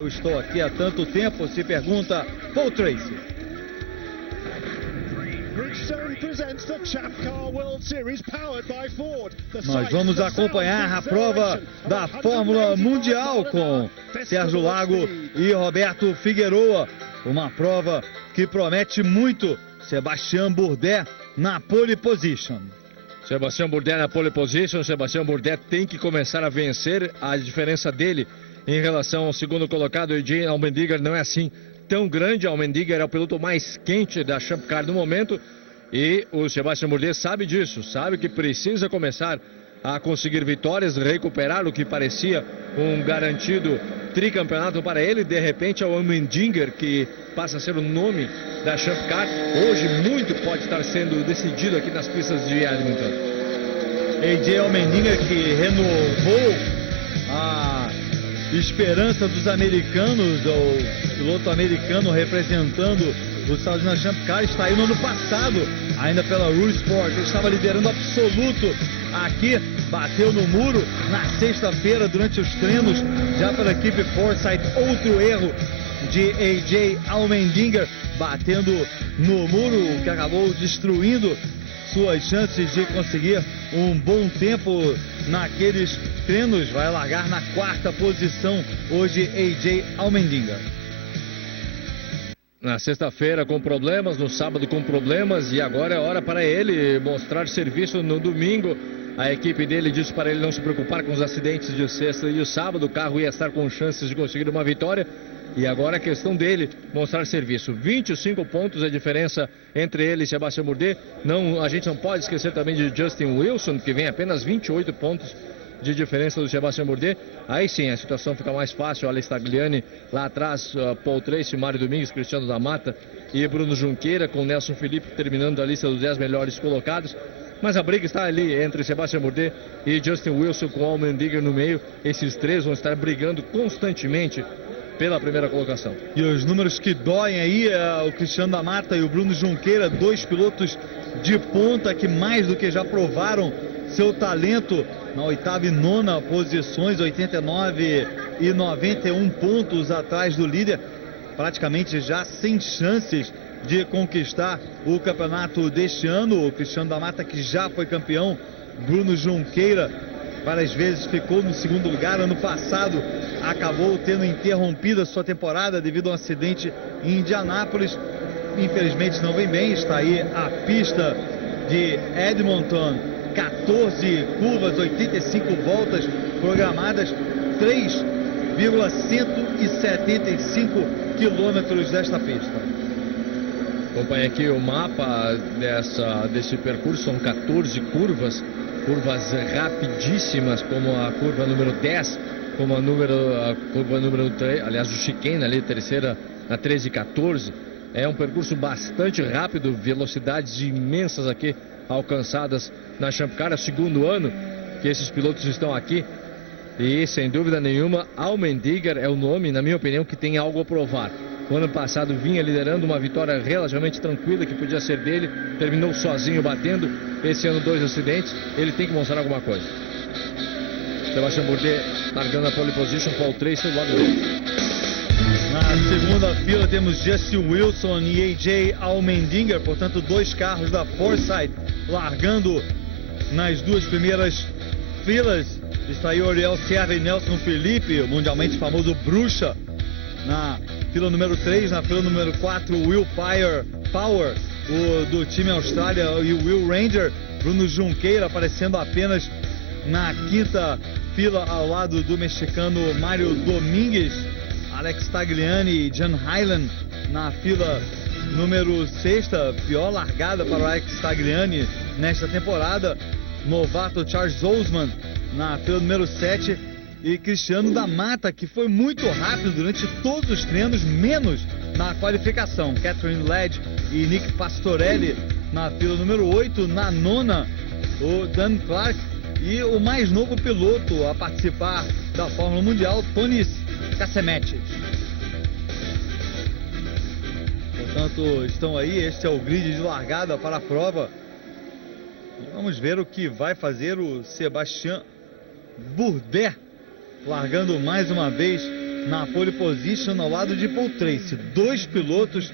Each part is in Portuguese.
Eu estou aqui há tanto tempo, se pergunta Paul Tracy. Nós vamos acompanhar a prova da Fórmula Mundial com Sérgio Lago e Roberto Figueroa. Uma prova que promete muito. Sebastian Bourdais na pole position. Sebastian Bourdais na pole position. Sebastian Bourdais tem que começar a vencer. A diferença dele em relação ao segundo colocado, AJ Allmendinger, não é assim tão grande. Allmendinger é o piloto mais quente da Champ Car no momento. E o Sebastian Bourdais sabe disso, sabe que precisa começar a conseguir vitórias, recuperar o que parecia um garantido tricampeonato para ele. De repente é o Allmendinger que passa a ser o nome da Champ Car. Hoje muito pode estar sendo decidido aqui nas pistas de Edmonton. AJ Allmendinger que renovou a esperança dos americanos, o piloto americano representando os Estados Unidos na Champ Car, está aí no ano passado, ainda pela Rule Sport. Ele estava liderando absoluto aqui, bateu no muro na sexta-feira durante os treinos, já pela equipe Forsythe. Outro erro de AJ Allmendinger, batendo no muro, que acabou destruindo suas chances de conseguir um bom tempo naqueles treinos. Vai largar na quarta posição hoje AJ Allmendinger. Na sexta-feira com problemas, no sábado com problemas, e agora é hora para ele mostrar serviço no domingo. A equipe dele disse para ele não se preocupar com os acidentes de sexta e o sábado. O carro ia estar com chances de conseguir uma vitória. E agora é questão dele mostrar serviço. 25 pontos a diferença entre ele e Sebastian Bourdais. A gente não pode esquecer também de Justin Wilson, que vem apenas 28 pontos de diferença do Sebastian Bourdais. Aí sim a situação fica mais fácil. Alex Tagliani lá atrás, Paul Tracy, Mário Domingues, Cristiano da Mata e Bruno Junqueira, com Nelson Felipe terminando a lista dos 10 melhores colocados. Mas a briga está ali entre Sebastian Bourdais e Justin Wilson, com Allmendinger no meio. Esses três vão estar brigando constantemente pela primeira colocação. E os números que doem aí, o Cristiano da Mata e o Bruno Junqueira, dois pilotos de ponta que mais do que já provaram seu talento na oitava e nona posições, 89 e 91 pontos atrás do líder, praticamente já sem chances de conquistar o campeonato deste ano. O Cristiano da Mata, que já foi campeão, Bruno Junqueira várias vezes ficou no segundo lugar. Ano passado acabou tendo interrompido a sua temporada devido a um acidente em Indianápolis. Infelizmente não vem bem. Está aí a pista de Edmonton, 14 curvas, 85 voltas programadas, 3,175 quilômetros desta pista. Acompanhe aqui o mapa desse percurso. São 14 curvas rapidíssimas, como a curva número 10, como a curva número 3, aliás, o chicane ali, terceira na 13 e 14. É um percurso bastante rápido, velocidades imensas aqui alcançadas na Champ Car. É o segundo ano que esses pilotos estão aqui e, sem dúvida nenhuma, Allmendinger é o nome, na minha opinião, que tem algo a provar. O ano passado vinha liderando uma vitória relativamente tranquila, que podia ser dele, terminou sozinho batendo. Esse ano 2 acidentes, ele tem que mostrar alguma coisa. Sebastian Bourdais largando a pole position, Paul Tracy do lado dele. Na segunda fila temos Justin Wilson e AJ Allmendinger, portanto dois carros da Forsythe largando nas duas primeiras filas. Está aí Oriel Serra e Nelson Felipe, o mundialmente famoso Bruxa, na fila número 3. Na fila número 4, Will Power, o do time Austrália, e o Will Ranger. Bruno Junqueira aparecendo apenas na quinta fila ao lado do mexicano Mário Domingues. Alex Tagliani e John Hyland na fila número 6, pior largada para o Alex Tagliani nesta temporada. Novato Charles Osman na fila número 7 e Cristiano da Mata, que foi muito rápido durante todos os treinos, menos na qualificação. Catherine Led e Nick Pastorelli na fila número 8. Na nona, o Dan Clark e o mais novo piloto a participar da Fórmula Mundial, Tony Casemete. Portanto, estão aí, este é o grid de largada para a prova. E vamos ver o que vai fazer o Sebastian Bourdais, largando mais uma vez na pole position ao lado de Paul Tracy. Dois pilotos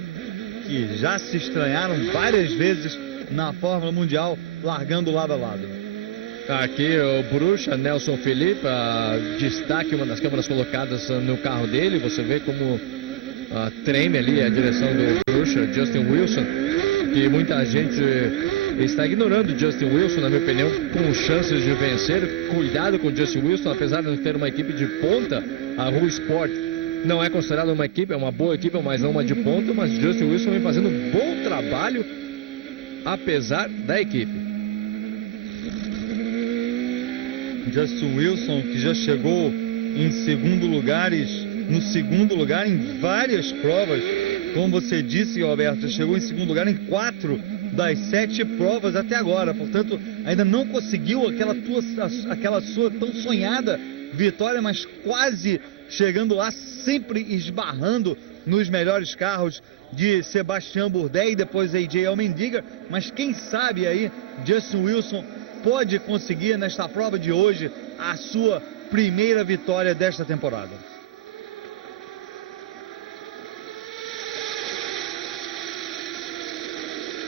que já se estranharam várias vezes na Fórmula Mundial, largando lado a lado. Aqui o Bruxa, Nelson Felipe, destaque uma das câmeras colocadas no carro dele. Você vê como treme ali a direção do Bruxa, Justin Wilson, que muita gente está ignorando Justin Wilson, na minha opinião, com chances de vencer. Cuidado com Justin Wilson, apesar de não ter uma equipe de ponta, a Rue Sport não é considerada uma equipe, é uma boa equipe, mas não uma de ponta, mas Justin Wilson vem fazendo um bom trabalho, apesar da equipe. Justin Wilson, que já chegou em no segundo lugar em várias provas, como você disse, Roberto, já chegou em segundo lugar em 4 das 7 provas até agora, portanto, ainda não conseguiu aquela sua tão sonhada vitória, mas quase chegando lá, sempre esbarrando nos melhores carros de Sebastian Bourdais e depois AJ Allmendinger, mas quem sabe aí Justin Wilson pode conseguir nesta prova de hoje a sua primeira vitória desta temporada.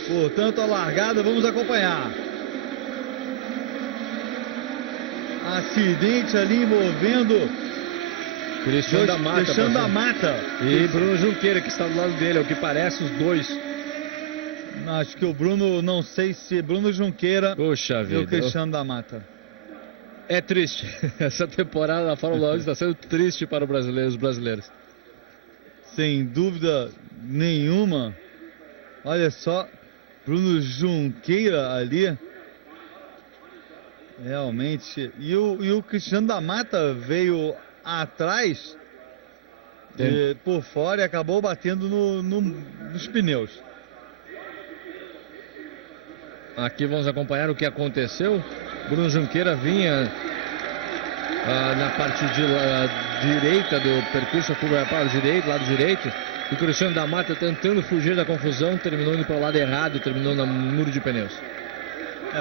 Portanto, a largada, vamos acompanhar. Acidente ali envolvendo Cristiano da Mata e Bruno Junqueira, que está do lado dele, é o que parece os dois. Acho que o Bruno, não sei se Bruno Junqueira e o Cristiano da Mata. É triste. Essa temporada da Fórmula 1 está sendo triste para os brasileiros. Sem dúvida nenhuma. Olha só, Bruno Junqueira ali. Realmente. E o Cristiano da Mata veio atrás, por fora, e acabou batendo nos pneus. Aqui vamos acompanhar o que aconteceu. Bruno Junqueira vinha na parte direita do percurso, para o direito, lado direito. E o Cristiano da Mata, tentando fugir da confusão, terminou indo para o lado errado, terminou no muro de pneus.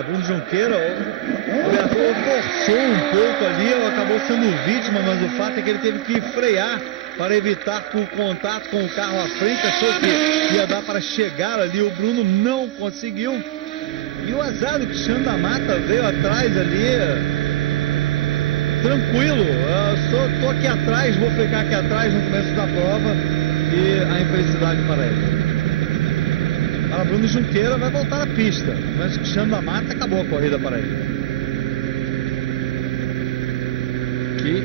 Bruno Junqueira forçou um pouco ali, acabou sendo vítima, mas o fato é que ele teve que frear para evitar o contato com o carro à frente. Achou que ia dar para chegar ali, o Bruno não conseguiu. E o azar do Cristiano da Mata veio atrás ali, tranquilo. Estou aqui atrás, vou ficar aqui atrás no começo da prova, e a infelicidade para ele. Para Bruno Junqueira vai voltar à pista, mas o Cristiano da Mata acabou a corrida para ele. Que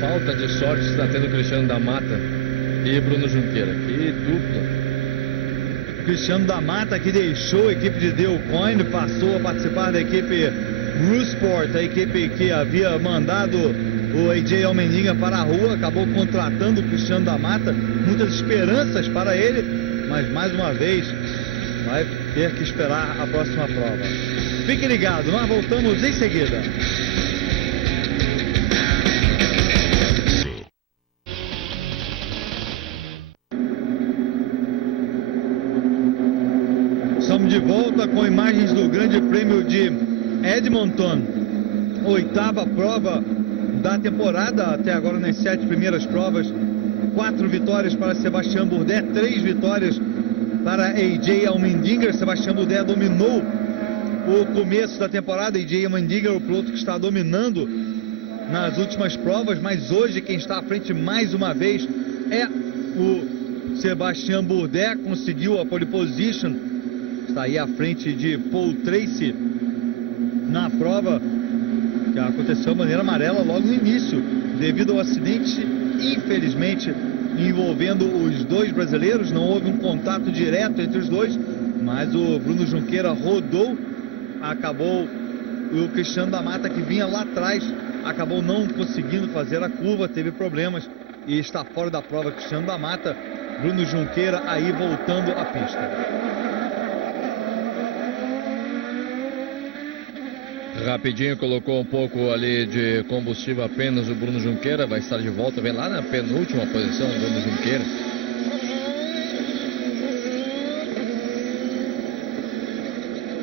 falta de sorte está tendo o Cristiano da Mata e Bruno Junqueira. Que dupla. Cristiano da Mata, que deixou a equipe de Dale Coyne, passou a participar da equipe Rue Sport, a equipe que havia mandado o AJ Allmendinger para a rua, acabou contratando o Cristiano da Mata, muitas esperanças para ele, mas mais uma vez vai ter que esperar a próxima prova. Fique ligado, nós voltamos em seguida. Estamos de volta com imagens do Grande Prêmio de Edmonton, 8ª prova da temporada, até agora nas 7 primeiras provas. 4 vitórias para Sebastian Bourdais, 3 vitórias para AJ Allmendinger. Sebastian Bourdais dominou o começo da temporada, AJ Allmendinger, o piloto que está dominando nas últimas provas, mas hoje quem está à frente mais uma vez é o Sebastian Bourdais, conseguiu a pole position, está aí à frente de Paul Tracy na prova que aconteceu de maneira amarela logo no início, devido ao acidente, infelizmente, envolvendo os dois brasileiros. Não houve um contato direto entre os dois, mas o Bruno Junqueira rodou, acabou o Cristiano da Mata, que vinha lá atrás, acabou não conseguindo fazer a curva, teve problemas e está fora da prova. Cristiano da Mata, Bruno Junqueira aí voltando à pista. Rapidinho colocou um pouco ali de combustível apenas o Bruno Junqueira, vai estar de volta, vem lá na penúltima posição o Bruno Junqueira.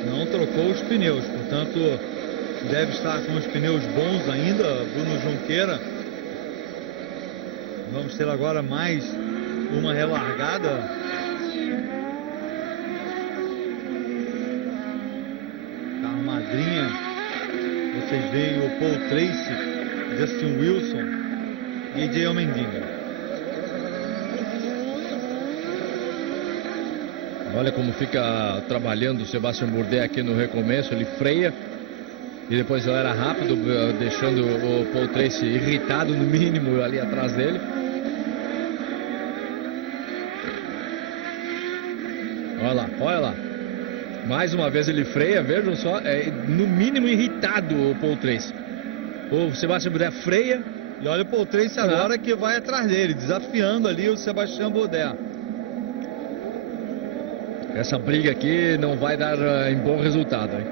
Não trocou os pneus, portanto deve estar com os pneus bons ainda, Bruno Junqueira. Vamos ter agora mais uma relargada. Carro madrinha. Vocês veem o Paul Tracy, Justin Wilson e AJ Allmendinger. Olha como fica trabalhando o Sebastian Bourdais aqui no recomeço. Ele freia e depois acelera rápido, deixando o Paul Tracy irritado no mínimo ali atrás dele. Olha lá, olha lá. Mais uma vez ele freia, vejam só, no mínimo irritado o Paul Tracy. O Sebastian Bourdais freia. E olha o Paul Tracy agora que vai atrás dele, desafiando ali o Sebastian Bourdais. Essa briga aqui não vai dar em bom resultado, hein?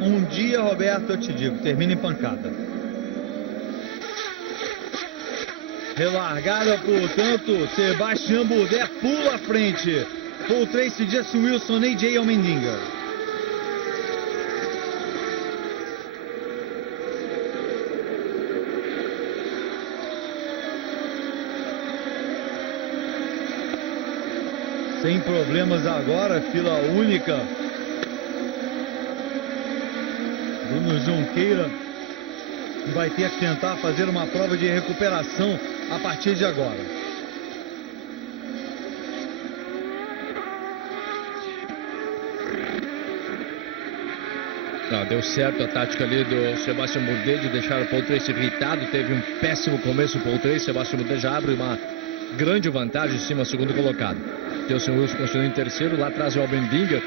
Um dia, Roberto, eu te digo, termina em pancada. Relargada, portanto, Sebastian Bourdais pula à frente. Paul Tracy, Justin Wilson, AJ Allmendinger. Sem problemas agora, fila única. Bruno Junqueira vai ter que tentar fazer uma prova de recuperação a partir de agora. Não, deu certo a tática ali do Sebastian Bourdais de deixar o Paul Tracy irritado. Teve um péssimo começo o Paul Tracy. Sebastian Bourdais já abre uma grande vantagem em cima do segundo colocado. Justin Wilson continua em terceiro, lá atrás o Allmendinger.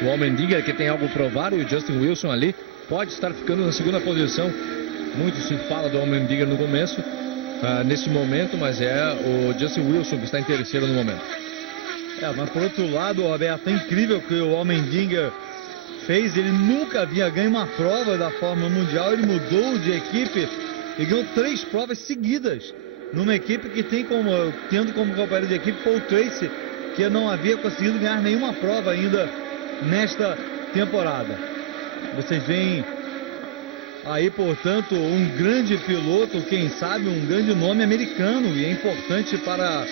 O Allmendinger que tem algo a provar, e o Justin Wilson ali pode estar ficando na segunda posição. Muito se fala do Allmendinger no começo, nesse momento, mas é o Justin Wilson que está em terceiro no momento. Mas por outro lado, Roberto, é incrível que o Allmendinger fez. Ele nunca havia ganho uma prova da Fórmula Mundial, ele mudou de equipe e ganhou 3 provas seguidas. Numa equipe que tem tendo como companheiro de equipe Paul Tracy, que não havia conseguido ganhar nenhuma prova ainda nesta temporada. Vocês veem aí, portanto, um grande piloto, quem sabe um grande nome americano, e é importante para,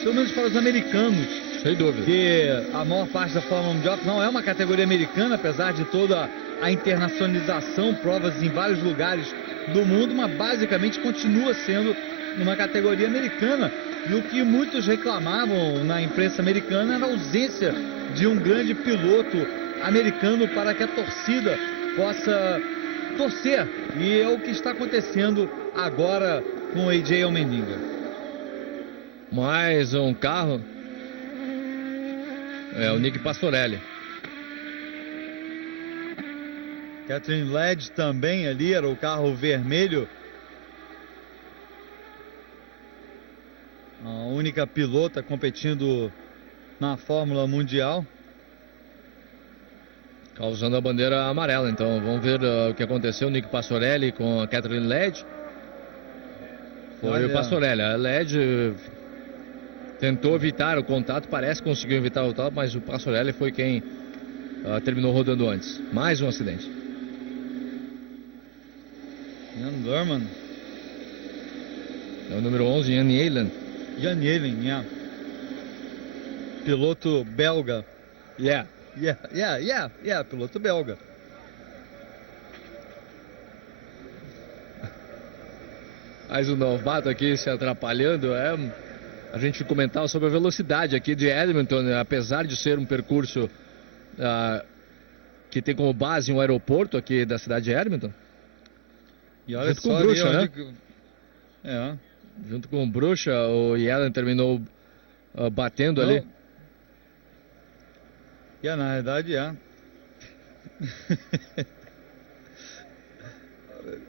pelo menos para os americanos. Sem dúvida. Que a maior parte da Fórmula Mundial não é uma categoria americana, apesar de toda a internacionalização, provas em vários lugares do mundo, mas basicamente continua sendo uma categoria americana. E o que muitos reclamavam na imprensa americana era a ausência de um grande piloto americano para que a torcida possa torcer. E é o que está acontecendo agora com o AJ Allmendinger. Mais um carro. É o Nick Pastorelli. Catherine Ledge também ali, era o carro vermelho. A única pilota competindo na Fórmula Mundial. Causando a bandeira amarela, então vamos ver o que aconteceu. Nick Pastorelli com a Catherine Ledge. Foi o Pastorelli. A Ledge tentou evitar o contato, parece que conseguiu evitar o contato, mas o Pastorelli foi quem terminou rodando antes. Mais um acidente. Jan German. É o número 11, Jan Yelen. Jan Yelen, piloto belga. Piloto belga. Mais um novato aqui se atrapalhando. A gente comentava sobre a velocidade aqui de Edmonton, né? Apesar de ser um percurso que tem como base um aeroporto aqui da cidade de Edmonton. E olha junto com o Bruxa, né? Junto com o Bruxa, o Yellen terminou batendo ali. Na verdade,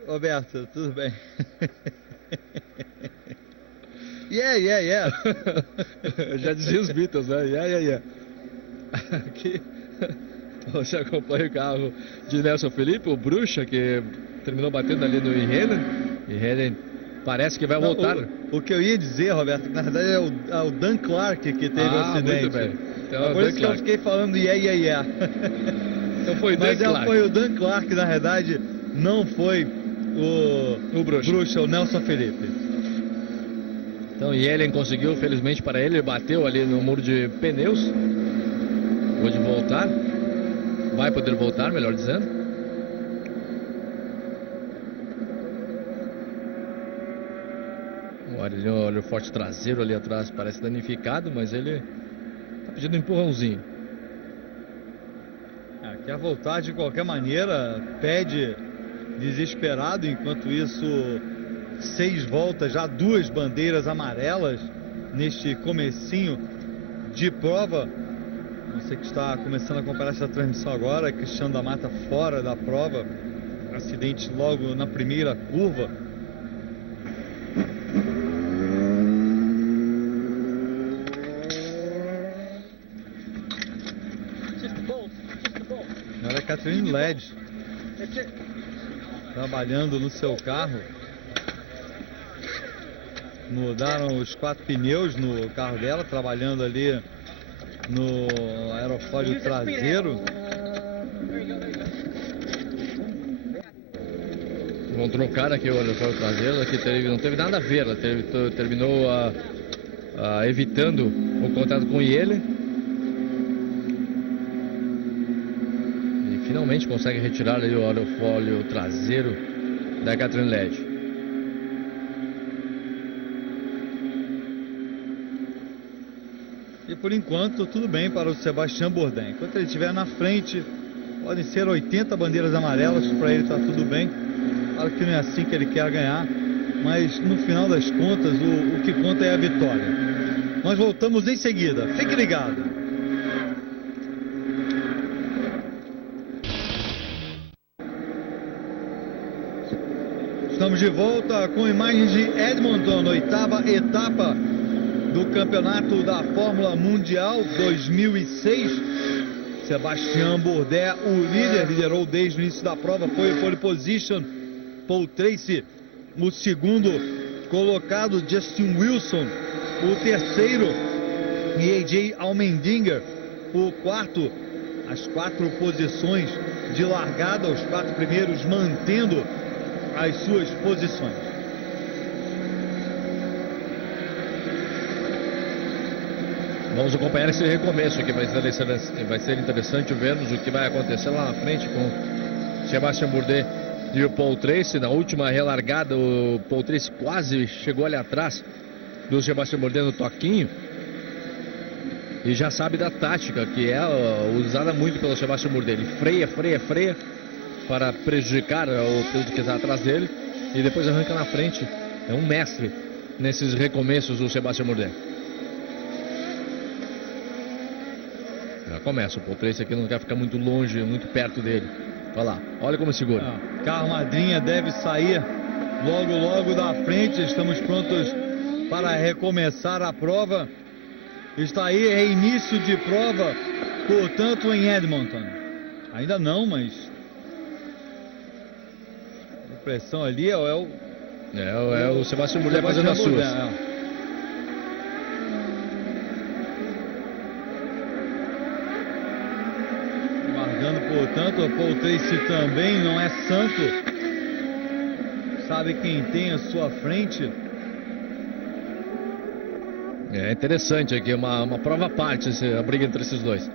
Roberto, tudo bem? Já dizia os Beatles, né? Aqui você acompanha o carro de Nelson Felipe, o Bruxa, que terminou batendo ali no Irenen. Irenen parece que vai voltar. O que eu ia dizer, Roberto, que na verdade é o Dan Clark que teve o acidente. Muito bem. Então, por isso que eu fiquei falando Então foi o Dan Clark. Mas foi o Dan Clark, na verdade, não foi o Bruxa, o Nelson Felipe. Então Yellen conseguiu, felizmente para ele, bateu ali no muro de pneus. Pode voltar. Vai poder voltar, melhor dizendo. Olha o forte traseiro ali atrás, parece danificado, mas ele tá pedindo um empurrãozinho. Quer voltar de qualquer maneira, pede desesperado. Enquanto isso, 6 voltas, já 2 bandeiras amarelas neste comecinho de prova. Você que está começando a acompanhar essa transmissão agora, Cristiano da Mata fora da prova, acidente logo na primeira curva. Agora é Catherine Ledge trabalhando no seu carro. Mudaram os 4 pneus no carro dela, trabalhando ali no aerofólio traseiro. Vão trocar aqui o aerofólio traseiro, aqui não teve nada a ver, ela terminou evitando o contato com ele. E finalmente consegue retirar ali o aerofólio traseiro da Catherine Ledge. E por enquanto tudo bem para o Sebastian Bourdais. Enquanto ele estiver na frente, podem ser 80 bandeiras amarelas, para ele está tudo bem. Claro que não é assim que ele quer ganhar, mas no final das contas o que conta é a vitória. Nós voltamos em seguida, fique ligado. Estamos de volta com imagens de Edmonton, 8ª etapa do campeonato da Fórmula Mundial 2006. Sebastian Bourdais, o líder, liderou desde o início da prova, foi o pole position. Paul Tracy, o segundo colocado, Justin Wilson, o terceiro, e AJ Allmendinger, o quarto. As 4 posições de largada, os 4 primeiros mantendo as suas posições. Vamos acompanhar esse recomeço aqui, vai ser interessante vermos o que vai acontecer lá na frente com Sebastian Bourdais e o Paul Tracy. Na última relargada, o Paul Tracy quase chegou ali atrás do Sebastian Bourdais no toquinho. E já sabe da tática, que é usada muito pelo Sebastian Bourdais. Ele freia para prejudicar o piloto que está atrás dele e depois arranca na frente. É um mestre nesses recomeços do Sebastian Bourdais. Já começa, o Paul Tracy aqui não quer ficar muito longe, muito perto dele. Olha lá, olha como segura. Carro madrinha deve sair logo da frente. Estamos prontos para recomeçar a prova. Está aí, reinício de prova, portanto, em Edmonton. Ainda não, mas a impressão ali é o Sebastian Bourdais fazendo as suas. Portanto, o Paul Tracy também não é santo. Sabe quem tem à sua frente. É interessante aqui, uma prova à parte a briga entre esses dois.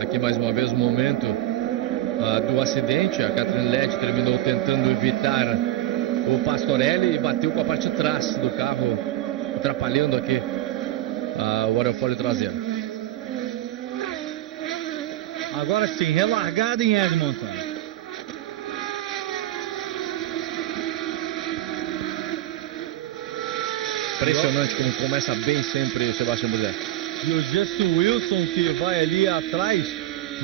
Aqui mais uma vez o momento do acidente. A Catherine Ledge terminou tentando evitar o Pastorelli e bateu com a parte de trás do carro, atrapalhando aqui o aerofólio traseiro. Agora sim, relargada em Edmonton. Impressionante como começa bem sempre o Sebastian Bourdais. E o Justin Wilson, que vai ali atrás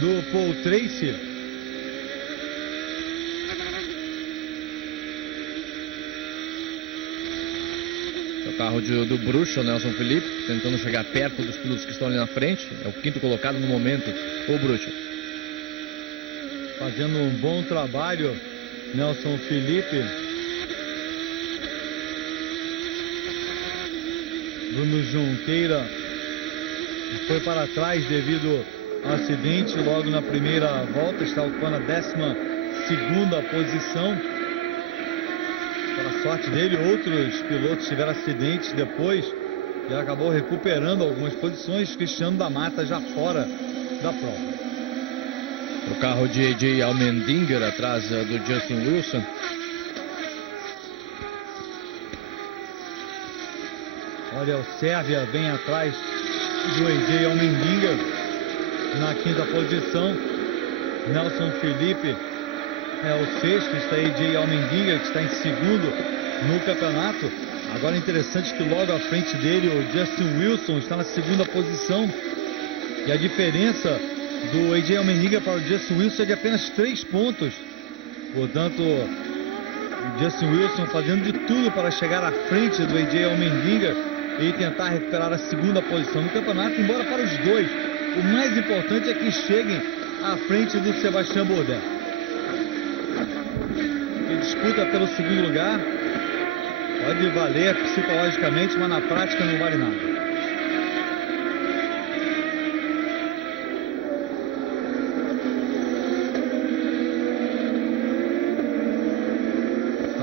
do Paul Tracy. É o carro do bruxo, Nelson Felipe, tentando chegar perto dos pilotos que estão ali na frente. É o 5º colocado no momento, o bruxo. Fazendo um bom trabalho, Nelson Felipe. Bruno Junqueira foi para trás devido ao acidente logo na primeira volta. Está ocupando a 12ª posição. Para sorte dele, outros pilotos tiveram acidentes depois e acabou recuperando algumas posições. Cristiano da Mata já fora da prova. O carro de AJ Allmendinger atrás do Justin Wilson. Olha, o Sérvia vem atrás do AJ Allmendinger na quinta posição. Nelson Felipe é o sexto, está AJ Allmendinger, que está em segundo no campeonato. Agora é interessante que logo à frente dele o Justin Wilson está na segunda posição. E a diferença do AJ Allmendinger para o Justin Wilson é de apenas 3 pontos. Portanto, o Justin Wilson fazendo de tudo para chegar à frente do AJ Allmendinger e tentar recuperar a segunda posição no campeonato, embora para os dois o mais importante é que cheguem à frente do Sebastian Bourdais, que disputa pelo segundo lugar. Pode valer psicologicamente, mas na prática não vale nada.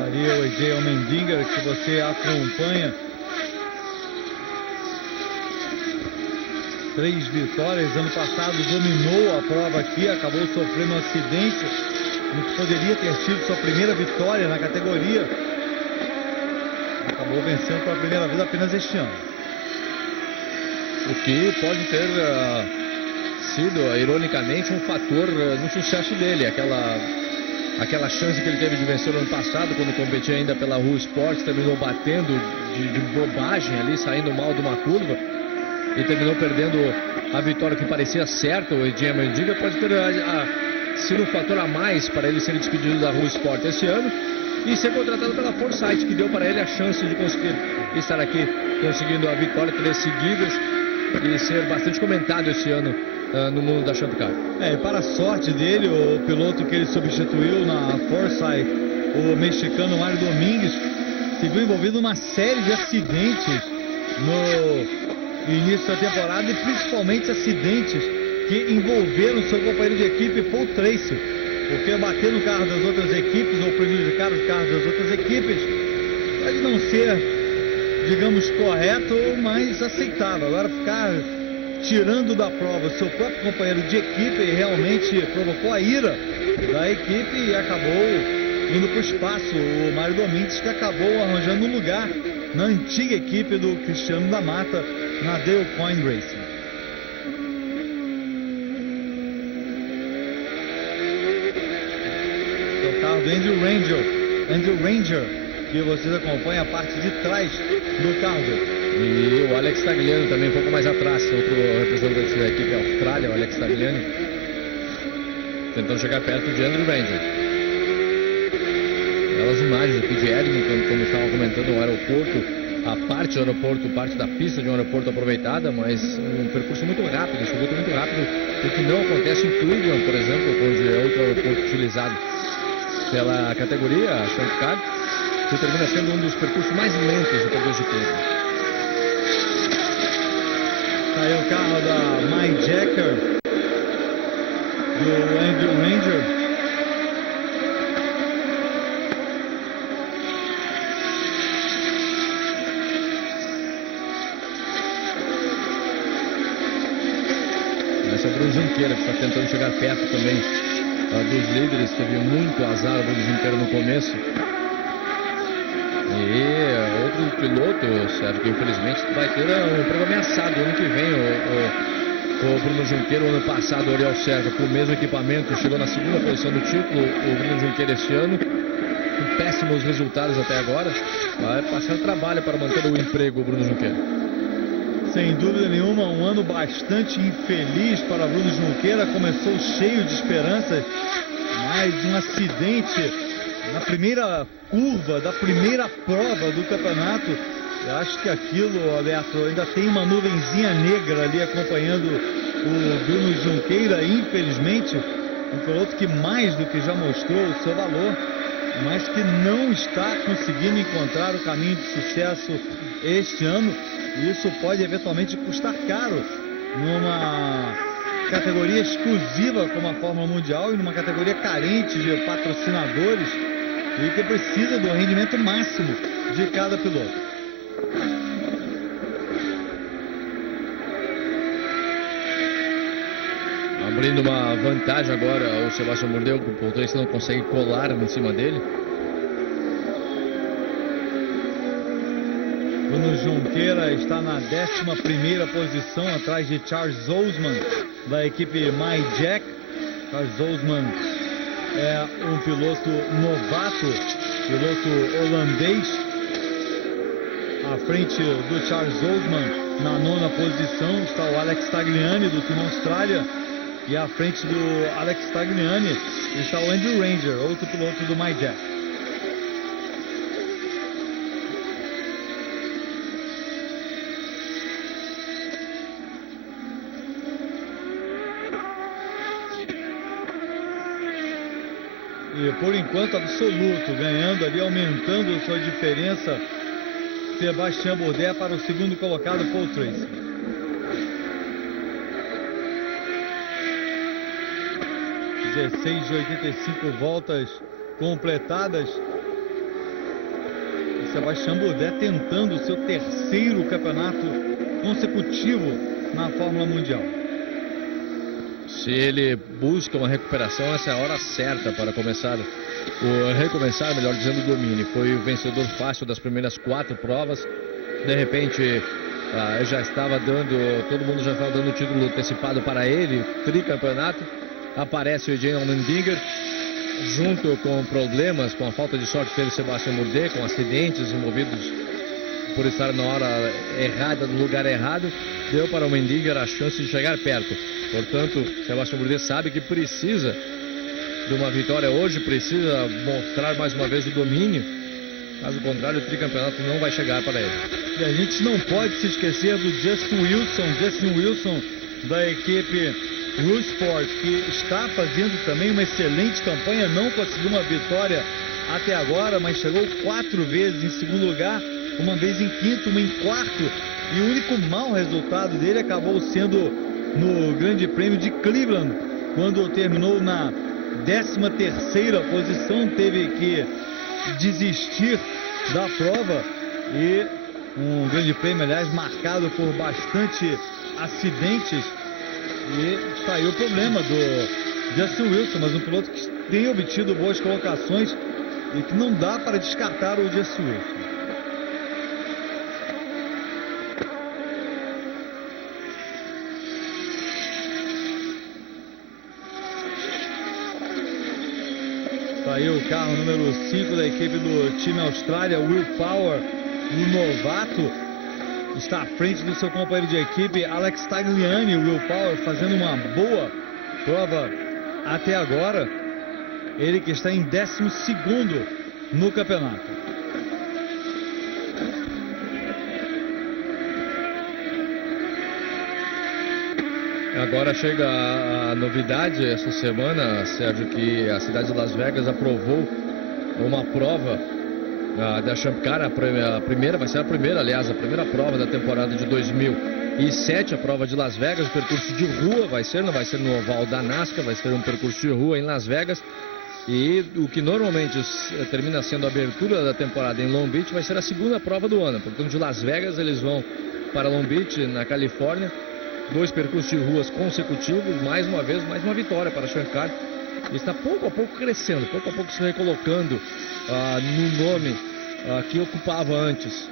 Ali o AJ Allmendinger, que você acompanha. 3 vitórias, ano passado dominou a prova aqui, acabou sofrendo um acidente no que poderia ter sido sua primeira vitória na categoria. Acabou vencendo pela primeira vez apenas este ano. O que pode ter sido, ironicamente, um fator no sucesso dele. Aquela chance que ele teve de vencer no ano passado, quando competia ainda pela Rua Sports, terminou batendo de bobagem ali, saindo mal de uma curva. E terminou perdendo a vitória que parecia certa. O AJ Allmendinger pode ter sido um fator a mais para ele ser despedido da Rua Sport esse ano e ser contratado pela Forsythe, que deu para ele a chance de conseguir estar aqui conseguindo a vitória 3 seguidas e ser bastante comentado esse ano no mundo da Champ Car. E para a sorte dele, o piloto que ele substituiu na Forsythe, o mexicano Mário Domingues, se viu envolvido numa série de acidentes no início da temporada, e principalmente acidentes que envolveram seu companheiro de equipe, Paul Tracy, porque bater no carro das outras equipes ou prejudicar os carros das outras equipes pode não ser, digamos, correto, mas aceitável. Agora ficar tirando da prova seu próprio companheiro de equipe realmente provocou a ira da equipe e acabou indo para o espaço o Mário Domingues, que acabou arranjando um lugar na antiga equipe do Cristiano da Mata, na Dale Coyne Racing. O carro do Andrew Ranger, que vocês acompanham a parte de trás do carro dele. E o Alex Tagliani também um pouco mais atrás, outro representante da equipe Austrália, o Alex Tagliani, tentando chegar perto de Andrew Ranger. Belas imagens aqui de Edmonton, como estavam comentando, no aeroporto. A parte do aeroporto, parte da pista de um aeroporto aproveitada, mas um percurso muito rápido, um circuito muito rápido, o que não acontece em Cleveland, por exemplo, onde é outro aeroporto utilizado pela categoria, a Champ Car, que termina sendo um dos percursos mais lentos do percurso de Cleveland. Aí o carro da Mike Jacker, do Andrew Ranger. Bruno Junqueira, que está tentando chegar perto também dos líderes. Teve muito azar o Bruno Junqueira no começo. E outro piloto, Sérgio, que infelizmente vai ter um prova ameaçado ano que vem. O Bruno Junqueira, ano passado, o Oriol Sérgio, com o mesmo equipamento, chegou na segunda posição do título. O Bruno Junqueira esse ano, com péssimos resultados até agora, vai passar trabalho para manter o emprego, o Bruno Junqueira. Sem dúvida nenhuma, um ano bastante infeliz para Bruno Junqueira. Começou cheio de esperanças, mas um acidente na primeira curva da primeira prova do campeonato. Eu acho que aquilo, Alberto, ainda tem uma nuvenzinha negra ali acompanhando o Bruno Junqueira, infelizmente. Um piloto que mais do que já mostrou o seu valor, mas que não está conseguindo encontrar o caminho de sucesso este ano. E isso pode eventualmente custar caro numa categoria exclusiva como a Fórmula Mundial e numa categoria carente de patrocinadores. e que precisa do rendimento máximo de cada piloto. Abrindo uma vantagem agora o Sebastian Bourdais, o Paul Tracy não consegue colar em cima dele. Bruno Junqueira está na 11ª posição, atrás de Charles Ousman, da equipe MyJack. Charles Ousman é um piloto novato, piloto holandês. À frente do Charles Ousman, na 9ª posição, está o Alex Tagliani, do Team Austrália. E à frente do Alex Tagliani está o Andrew Ranger, outro piloto do MyJack. E por enquanto absoluto, ganhando ali, aumentando sua diferença, Sebastian Bourdais para o segundo colocado, Paul Tracy. De 85 voltas completadas. E Sebastian Bourdais tentando o seu terceiro campeonato consecutivo na Fórmula Mundial. Se ele busca uma recuperação, essa é a hora certa para recomeçar, melhor dizendo, o domínio. Foi o vencedor fácil das primeiras 4 provas. De repente, todo mundo já estava dando o título antecipado para ele, tricampeonato. Aparece o Eugene Allmendinger, junto com problemas, com a falta de sorte que teve Sebastian Bourdais, com acidentes envolvidos por estar na hora errada, no lugar errado, deu para o Allmendinger a chance de chegar perto. Portanto, Sebastian Bourdais sabe que precisa de uma vitória hoje, precisa mostrar mais uma vez o domínio. Caso contrário, o tricampeonato não vai chegar para ele. E a gente não pode se esquecer do Justin Wilson da equipe Rousport, que está fazendo também uma excelente campanha, não conseguiu uma vitória até agora, mas chegou 4 vezes em segundo lugar, uma vez em quinto, uma em quarto, e o único mau resultado dele acabou sendo no Grande Prêmio de Cleveland, quando terminou na 13ª posição, teve que desistir da prova, e um Grande Prêmio, aliás, marcado por bastante acidentes. E está aí o problema do Justin Wilson, mas um piloto que tem obtido boas colocações e que não dá para descartar o Justin Wilson. Está aí o carro número 5 da equipe do time Austrália, Will Power, o novato. Está à frente do seu companheiro de equipe, Alex Tagliani. Will Power fazendo uma boa prova até agora. Ele que está em 12º no campeonato. Agora chega a novidade essa semana, Sérgio, que a cidade de Las Vegas aprovou uma prova da Champ Car, a primeira, vai ser a primeira, aliás, a primeira prova da temporada de 2007, a prova de Las Vegas, o percurso de rua não vai ser no oval da NASCAR, vai ser um percurso de rua em Las Vegas, e o que normalmente termina sendo a abertura da temporada em Long Beach vai ser a segunda prova do ano. Portanto, de Las Vegas eles vão para Long Beach, na Califórnia, 2 percursos de ruas consecutivos, mais uma vez, mais uma vitória para a Champ Car. Está pouco a pouco crescendo, pouco a pouco se recolocando no nome que ocupava antes,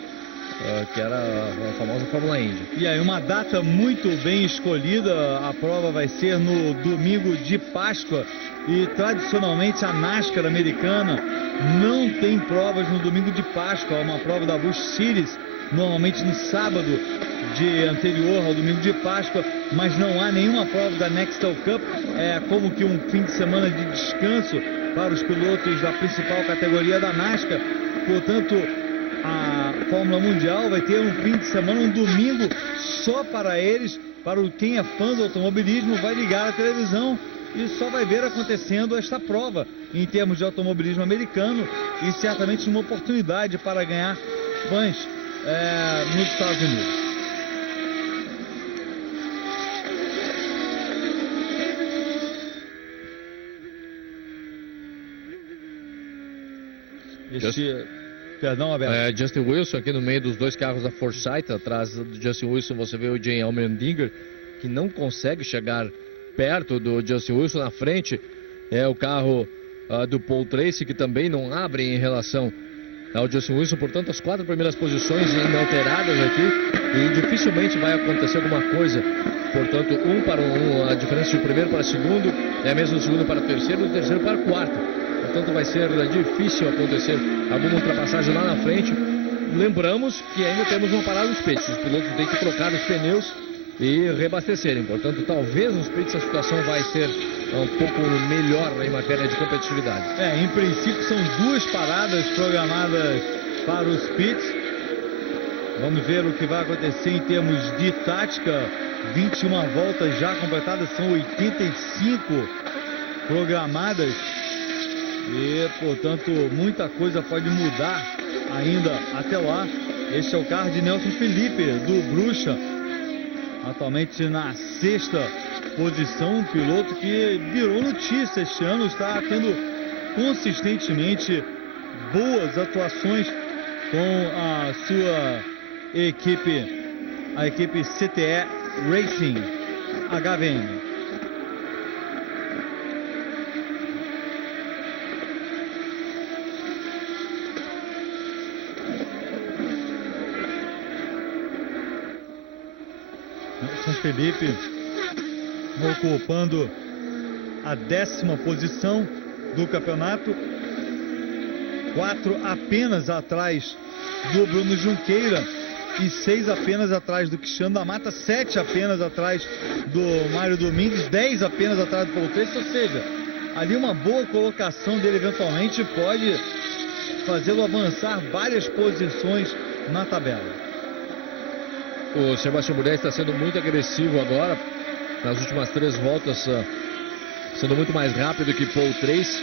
que era a famosa Fórmula Indy. E aí uma data muito bem escolhida, a prova vai ser no domingo de Páscoa, e tradicionalmente a NASCAR americana não tem provas no domingo de Páscoa, é uma prova da Busch Series, normalmente no sábado anterior ao domingo de Páscoa, mas não há nenhuma prova da Nextel Cup, é como que um fim de semana de descanso para os pilotos da principal categoria da NASCAR. Portanto, a Fórmula Mundial vai ter um fim de semana, um domingo só para eles, para quem é fã do automobilismo, vai ligar a televisão e só vai ver acontecendo esta prova em termos de automobilismo americano, e certamente uma oportunidade para ganhar fãs nos Estados Unidos. Perdão, Abel. Justin Wilson aqui no meio dos dois carros da Forsythe. Atrás do Justin Wilson você vê o Jay Allmendinger, que não consegue chegar perto do Justin Wilson. Na frente é o carro do Paul Tracy, que também não abre em relação ao Justin Wilson. Portanto, as 4 primeiras posições inalteradas aqui, e dificilmente vai acontecer alguma coisa. Portanto, a diferença de primeiro para segundo é a mesma do segundo para o terceiro, do terceiro para o quarto. Portanto, vai ser difícil acontecer alguma ultrapassagem lá na frente. Lembramos que ainda temos uma parada nos pits. Os pilotos têm que trocar os pneus e reabastecerem. Portanto, talvez nos pits a situação vai ser um pouco melhor em matéria de competitividade. Em princípio são 2 paradas programadas para os pits. Vamos ver o que vai acontecer em termos de tática. 21 voltas já completadas, são 85 programadas. E, portanto, muita coisa pode mudar ainda até lá. Este é o carro de Nelson Felipe, do Bruxa, atualmente na 6ª posição. Um piloto que virou notícia este ano, está tendo consistentemente boas atuações com a sua equipe, a equipe CTE Racing HVM. Nelson Felipe ocupando a 10ª posição do campeonato, 4 apenas atrás do Bruno Junqueira e 6 apenas atrás do Cristiano da Mata, 7 apenas atrás do Mário Domingues, 10 apenas atrás do Paul Tracy. Ou seja, ali uma boa colocação dele eventualmente pode fazê-lo avançar várias posições na tabela. O Sebastian Bourdais está sendo muito agressivo agora, nas últimas 3 voltas, sendo muito mais rápido que Paul Tracy,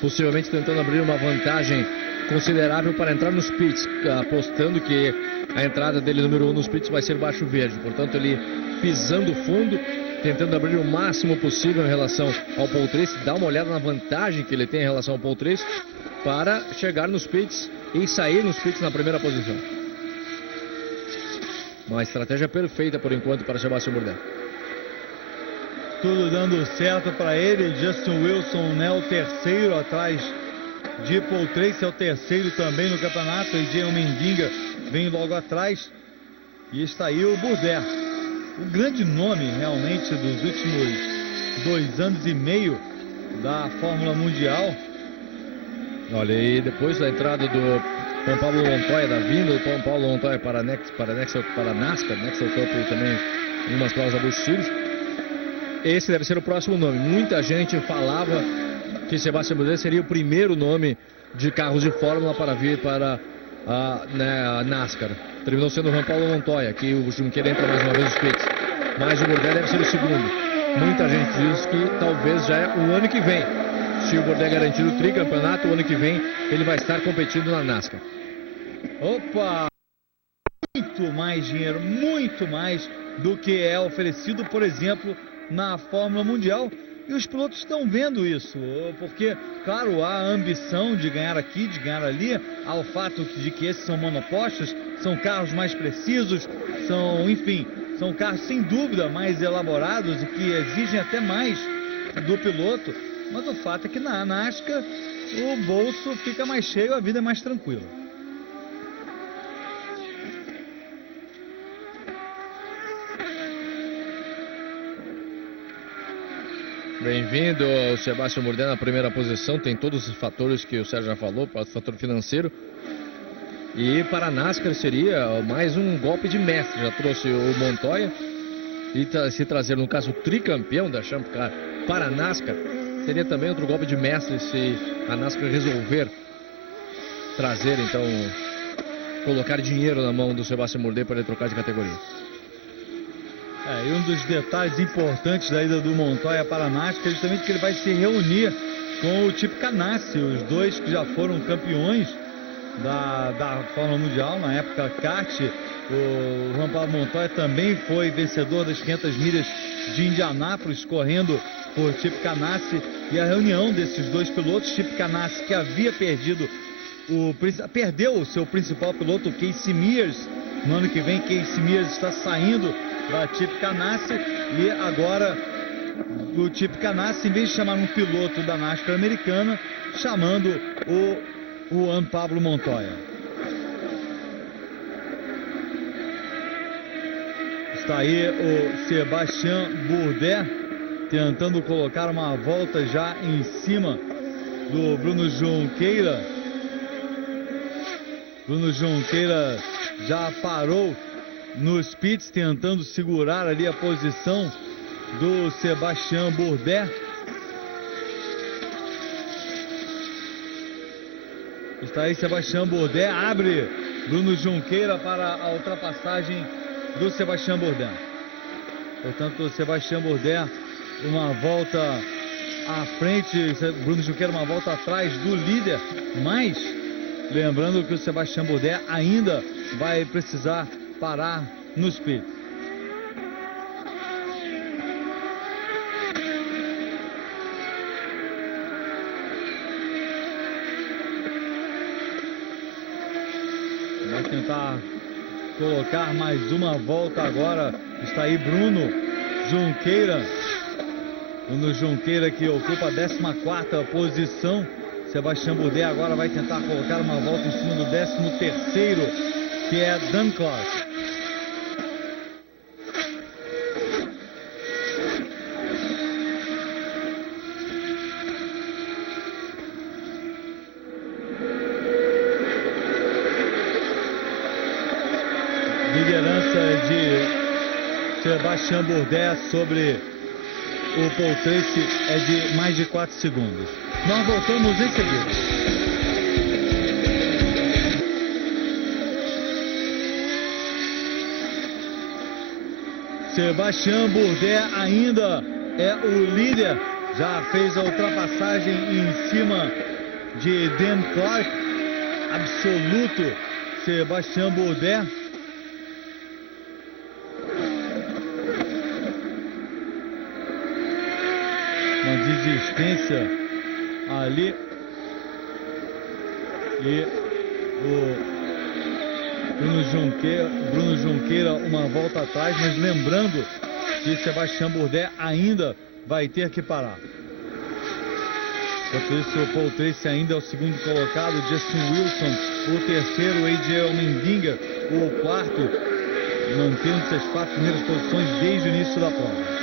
possivelmente tentando abrir uma vantagem considerável para entrar nos pits, apostando que a entrada dele número 1 nos pits vai ser baixo verde. Portanto, ele pisando fundo, tentando abrir o máximo possível em relação ao Paul Tracy, dar uma olhada na vantagem que ele tem em relação ao Paul Tracy, para chegar nos pits e sair nos pits na primeira posição. Uma estratégia perfeita por enquanto para Sebastian Bourdais. Tudo dando certo para ele. Justin Wilson é o terceiro atrás de Paul Tracy, é o terceiro também no campeonato. E Jay Allmendinger vem logo atrás. E está aí o Bourdais, o grande nome realmente dos últimos 2 anos e meio da Fórmula Mundial. Olha, e depois da entrada do Juan Pablo Montoya, da vinda do Juan Pablo Montoya para NASCAR, Nexel Cup e também umas provas da Busch Series, esse deve ser o próximo nome. Muita gente falava que Sebastian Bourdais seria o primeiro nome de carros de Fórmula para vir para a NASCAR. Terminou sendo o Juan Pablo Montoya, que o Junqueira entra mais uma vez nos pits, mas o Bourdais deve ser o segundo. Muita gente diz que talvez já é o ano que vem. Se o Bourdais garantir o tricampeonato, o ano que vem ele vai estar competindo na NASCAR. Opa! Muito mais dinheiro, muito mais do que é oferecido, por exemplo, na Fórmula Mundial. E os pilotos estão vendo isso, porque, claro, há a ambição de ganhar aqui, de ganhar ali, há o fato de que esses são monopostos, são carros mais precisos, são carros sem dúvida mais elaborados e que exigem até mais do piloto. Mas o fato é que na NASCAR o bolso fica mais cheio, a vida é mais tranquila. Bem-vindo ao Sebastian Bourdais na primeira posição. Tem todos os fatores que o Sérgio já falou, o fator financeiro. E para a NASCAR seria mais um golpe de mestre. Já trouxe o Montoya e se trazer, no caso, o tricampeão da Champ Car para a NASCAR, seria também outro golpe de mestre se a NASCAR resolver trazer, então, colocar dinheiro na mão do Sebastian Bourdais para ele trocar de categoria. E um dos detalhes importantes da ida do Montoya para a NASCAR é justamente que ele vai se reunir com o Chip Ganassi, os dois que já foram campeões da Fórmula Mundial, na época kart. O Juan Pablo Montoya também foi vencedor das 500 milhas de Indianápolis, correndo por Chip Ganassi. E a reunião desses dois pilotos, Chip Ganassi, que havia perdido perdeu o seu principal piloto, o Casey Mears. No ano que vem, Casey Mears está saindo da Chip Ganassi e agora do Chip Ganassi, em vez de chamar um piloto da NASCAR americana, chamando o Juan Pablo Montoya. Está aí o Sebastian Bourdais tentando colocar uma volta já em cima do Bruno Junqueira. Bruno Junqueira já parou nos pits, tentando segurar ali a posição do Sebastian Bourdais. Está aí Sebastian Bourdais, abre Bruno Junqueira para a ultrapassagem do Sebastian Bourdais. Portanto, o Sebastian Bourdais uma volta à frente, Bruno Junqueira uma volta atrás do líder, mas lembrando que o Sebastian Bourdais ainda vai precisar parar nos pits. Vai tentar colocar mais uma volta agora. Está aí Bruno Junqueira. Bruno Junqueira que ocupa a 14ª posição. Sebastian Bourdais agora vai tentar colocar uma volta em cima do 13º, que é Dan Clark. Liderança de Sebastian Bourdais sobre o Paul Tracy é de mais de 4 segundos. Nós voltamos em seguida. Sebastian Bourdais ainda é o líder, já fez a ultrapassagem em cima de Dan Clark, absoluto Sebastian Bourdais. Uma desistência ali e o Bruno Junqueira uma volta atrás, mas lembrando que Sebastian Bourdais ainda vai ter que parar. Enquanto isso, o Paul Tracy ainda é o segundo colocado, Justin Wilson o terceiro, A.J. Allmendinger o quarto, mantendo suas 4 primeiras posições desde o início da prova.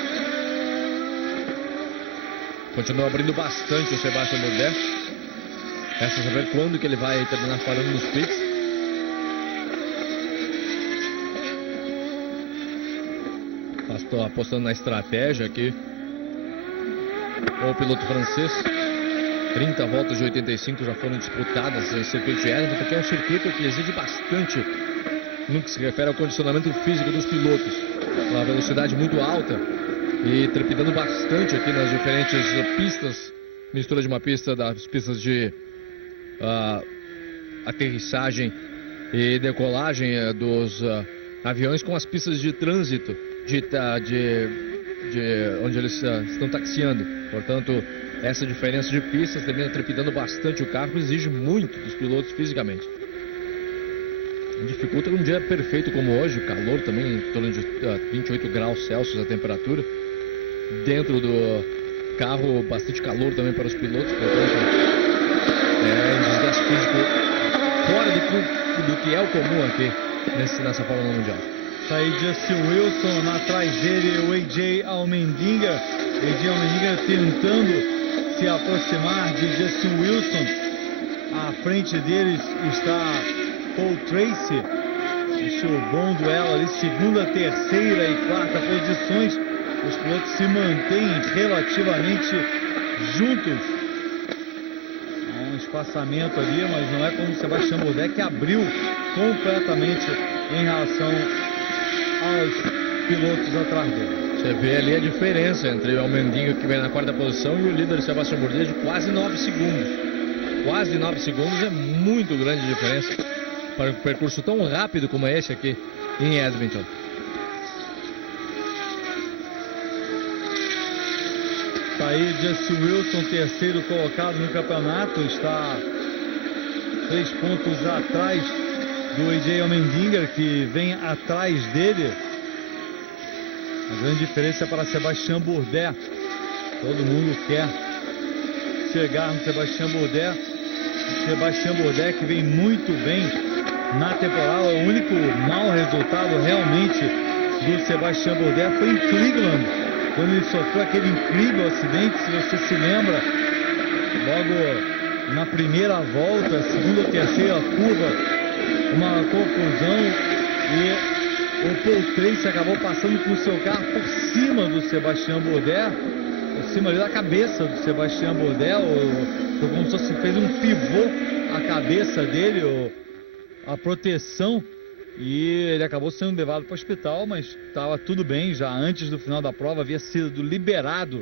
Continua abrindo bastante o Sebastian Bourdais. Resta saber quando que ele vai terminar parando nos pits. Estou apostando na estratégia aqui. O piloto francês. 30 voltas de 85 já foram disputadas em circuito de Edmonton, porque é um circuito que exige bastante no que se refere ao condicionamento físico dos pilotos. Uma velocidade muito alta e trepidando bastante aqui nas diferentes pistas, mistura de uma pista das pistas de aterrissagem e decolagem dos aviões com as pistas de trânsito de onde eles estão taxiando. Portanto, essa diferença de pistas termina trepidando bastante o carro, exige muito dos pilotos fisicamente. Dificulta um dia perfeito como hoje, o calor também em torno de 28 graus Celsius a temperatura. Dentro do carro, bastante calor também para os pilotos, portanto, um desgaste físico fora do que é o comum aqui nessa Fórmula Mundial. Está aí Justin Wilson, atrás dele o A.J. Allmendinger. A.J. Allmendinger tentando se aproximar de Justin Wilson. À frente deles está Paul Tracy. Isso, bom duelo ali, segunda, terceira e quarta posições. Os pilotos se mantêm relativamente juntos. Há um espaçamento ali, mas não é como o Sebastian Bourdais, que abriu completamente em relação aos pilotos atrás dele. Você vê ali a diferença entre o Allmendinger, que vem na 4ª posição, e o líder Sebastian Bourdais de quase 9 segundos. Quase 9 segundos é muito grande diferença para um percurso tão rápido como é esse aqui em Edmonton. Está aí Justin Wilson, terceiro colocado no campeonato, está 3 pontos atrás do AJ Allmendinger, que vem atrás dele. A grande diferença é para Sebastian Bourdais. Todo mundo quer chegar no Sebastian Bourdais. Sebastian Bourdais, que vem muito bem na temporada. O único mau resultado realmente do Sebastian Bourdais foi em Cleveland, quando ele sofreu aquele incrível acidente. Se você se lembra, logo na primeira volta, segunda ou terceira curva, uma confusão, e o Paul Tracy acabou passando com o seu carro por cima do Sebastian Bourdais, por cima ali da cabeça do Sebastian Bourdais. Foi como se fez um pivô a cabeça dele, a proteção, e ele acabou sendo levado para o hospital, mas estava tudo bem. Já antes do final da prova havia sido liberado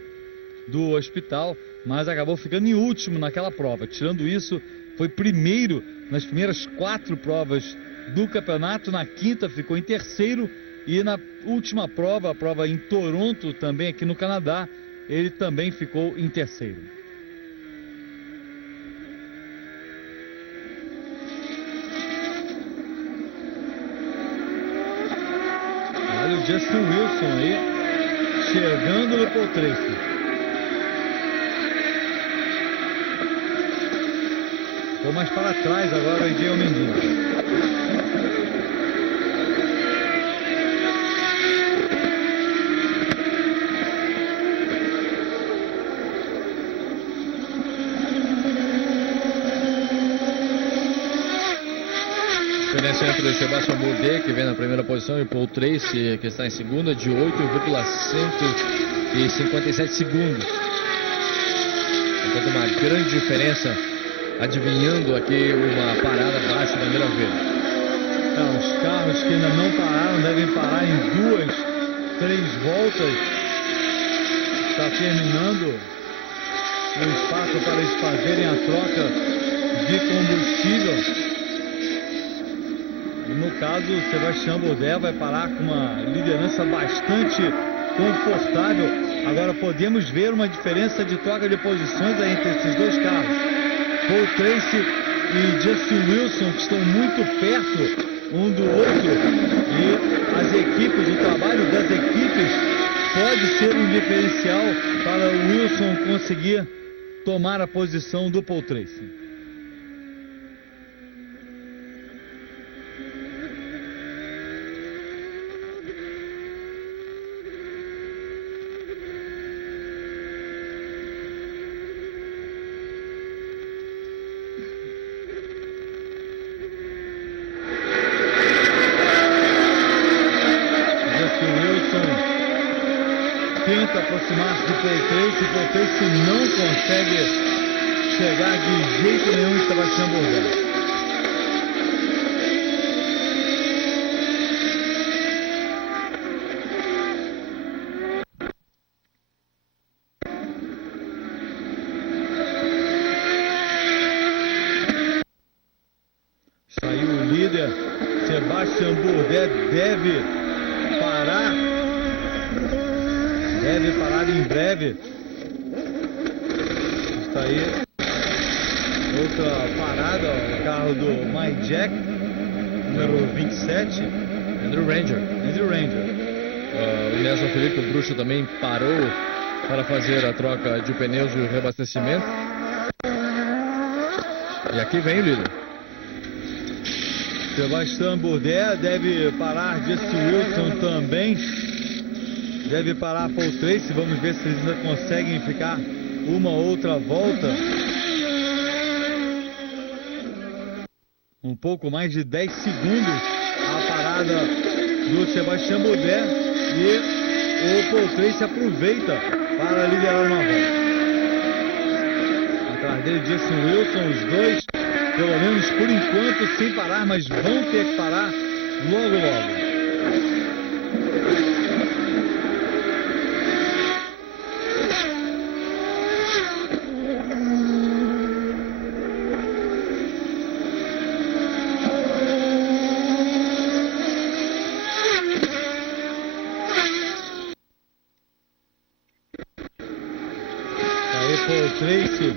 do hospital, mas acabou ficando em último naquela prova. Tirando isso, foi primeiro nas primeiras 4 provas do campeonato. Na quinta ficou em terceiro, e na última prova, a prova em Toronto, também aqui no Canadá, ele também ficou em terceiro. Olha o Justin Wilson aí, chegando no Paul Tracy. Ficou mais para trás agora o AJ Allmendinger. Entre o Sebastian Bourdais, que vem na primeira posição, e o Paul Tracy, que está em segunda, de 8,157 segundos. Então, uma grande diferença, adivinhando aqui uma parada abaixo da primeira vez. Os carros que ainda não pararam devem parar em 2, 3 voltas. Está terminando o espaço para eles fazerem a troca de combustível. No caso, o Sebastian Bourdais vai parar com uma liderança bastante confortável. Agora podemos ver uma diferença de troca de posições aí entre esses dois carros. Paul Tracy e Justin Wilson, que estão muito perto um do outro. E as equipes, o trabalho das equipes pode ser um diferencial para o Wilson conseguir tomar a posição do Paul Tracy. Tenta aproximar-se do Paul Tracy. O Paul Tracy não consegue chegar de jeito nenhum em Sebastian Bourdais. Saiu o líder. Sebastian Bourdais deve parar em breve. Está aí outra parada, o carro do Mike Jack, número 27, Andrew Ranger. O Nelson Felipe Bruxo também parou para fazer a troca de pneus e o reabastecimento. E aqui vem o líder. Sebastian Bourdais deve parar, Justin Wilson também deve parar Paul Tracy. Vamos ver se eles ainda conseguem ficar uma outra volta. Um pouco mais de 10 segundos a parada do Sebastian Bourdais, e o Paul Tracy aproveita para liderar uma volta. Atrás dele Justin Wilson, os dois, pelo menos por enquanto, sem parar, mas vão ter que parar logo logo. Paul Tracy,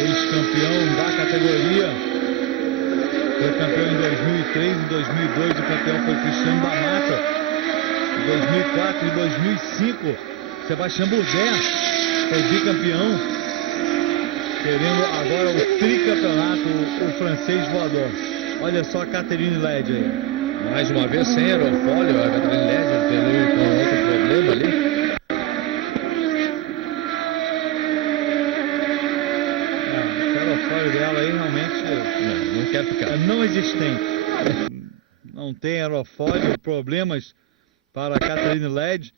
eles campeão da categoria. Foi campeão em 2003, em 2002 o campeão foi Cristiano da Mata. Em 2004 e 2005, Sebastião Bourdais foi bicampeão. Querendo agora o tricampeonato, o francês voador. Olha só a Catherine Led aí. Mais uma vez sem aerofólio, a Catherine Led teve com outro problema ali. O aerofólio dela aí realmente não quer ficar. É não existente. Não tem aerofólio, problemas para a Catherine Led.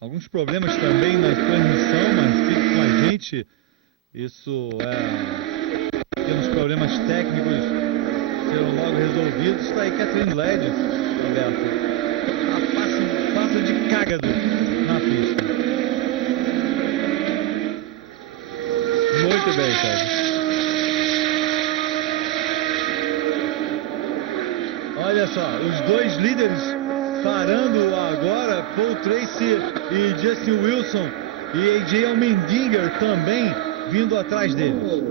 Alguns problemas também na transmissão, mas fique com a gente. Isso temos problemas técnicos serão logo resolvidos. Está aí Catherine Led, Roberto. Passa de cágado na pista. Muito bem, Sérgio. Olha só, os dois líderes parando agora, Paul Tracy e Justin Wilson, e AJ Allmendinger também vindo atrás deles.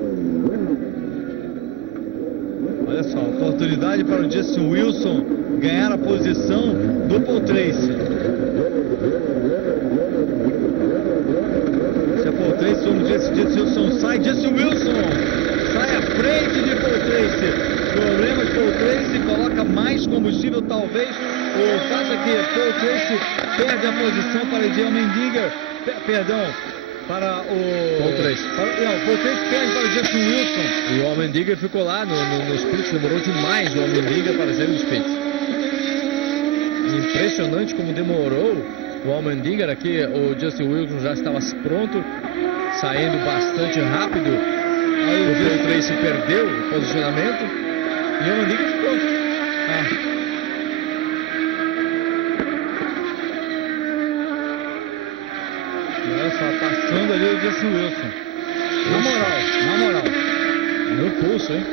Olha só, oportunidade para o Justin Wilson ganhar a posição do Paul Tracy. Se é Paul Tracy, vamos ver se Justin Wilson sai. Justin Wilson sai à frente de Paul Tracy. Problemas, Paul Tracy coloca mais combustível, talvez, ou faça que Paul Tracy perde a posição para AJ Allmendinger. Perdão. Para o Paul Tracy. Paul Tracy perde para o Justin Wilson. E o Allmendinger ficou lá nos pits, demorou demais o Allmendinger para sair dos pits. Impressionante como demorou o Allmendinger aqui. O Justin Wilson já estava pronto, saindo bastante rápido. Aí o Paul Tracy perdeu o posicionamento e o Allmendinger ficou. Olha só, passando ali o Justin Wilson. Na moral. No pulso, hein?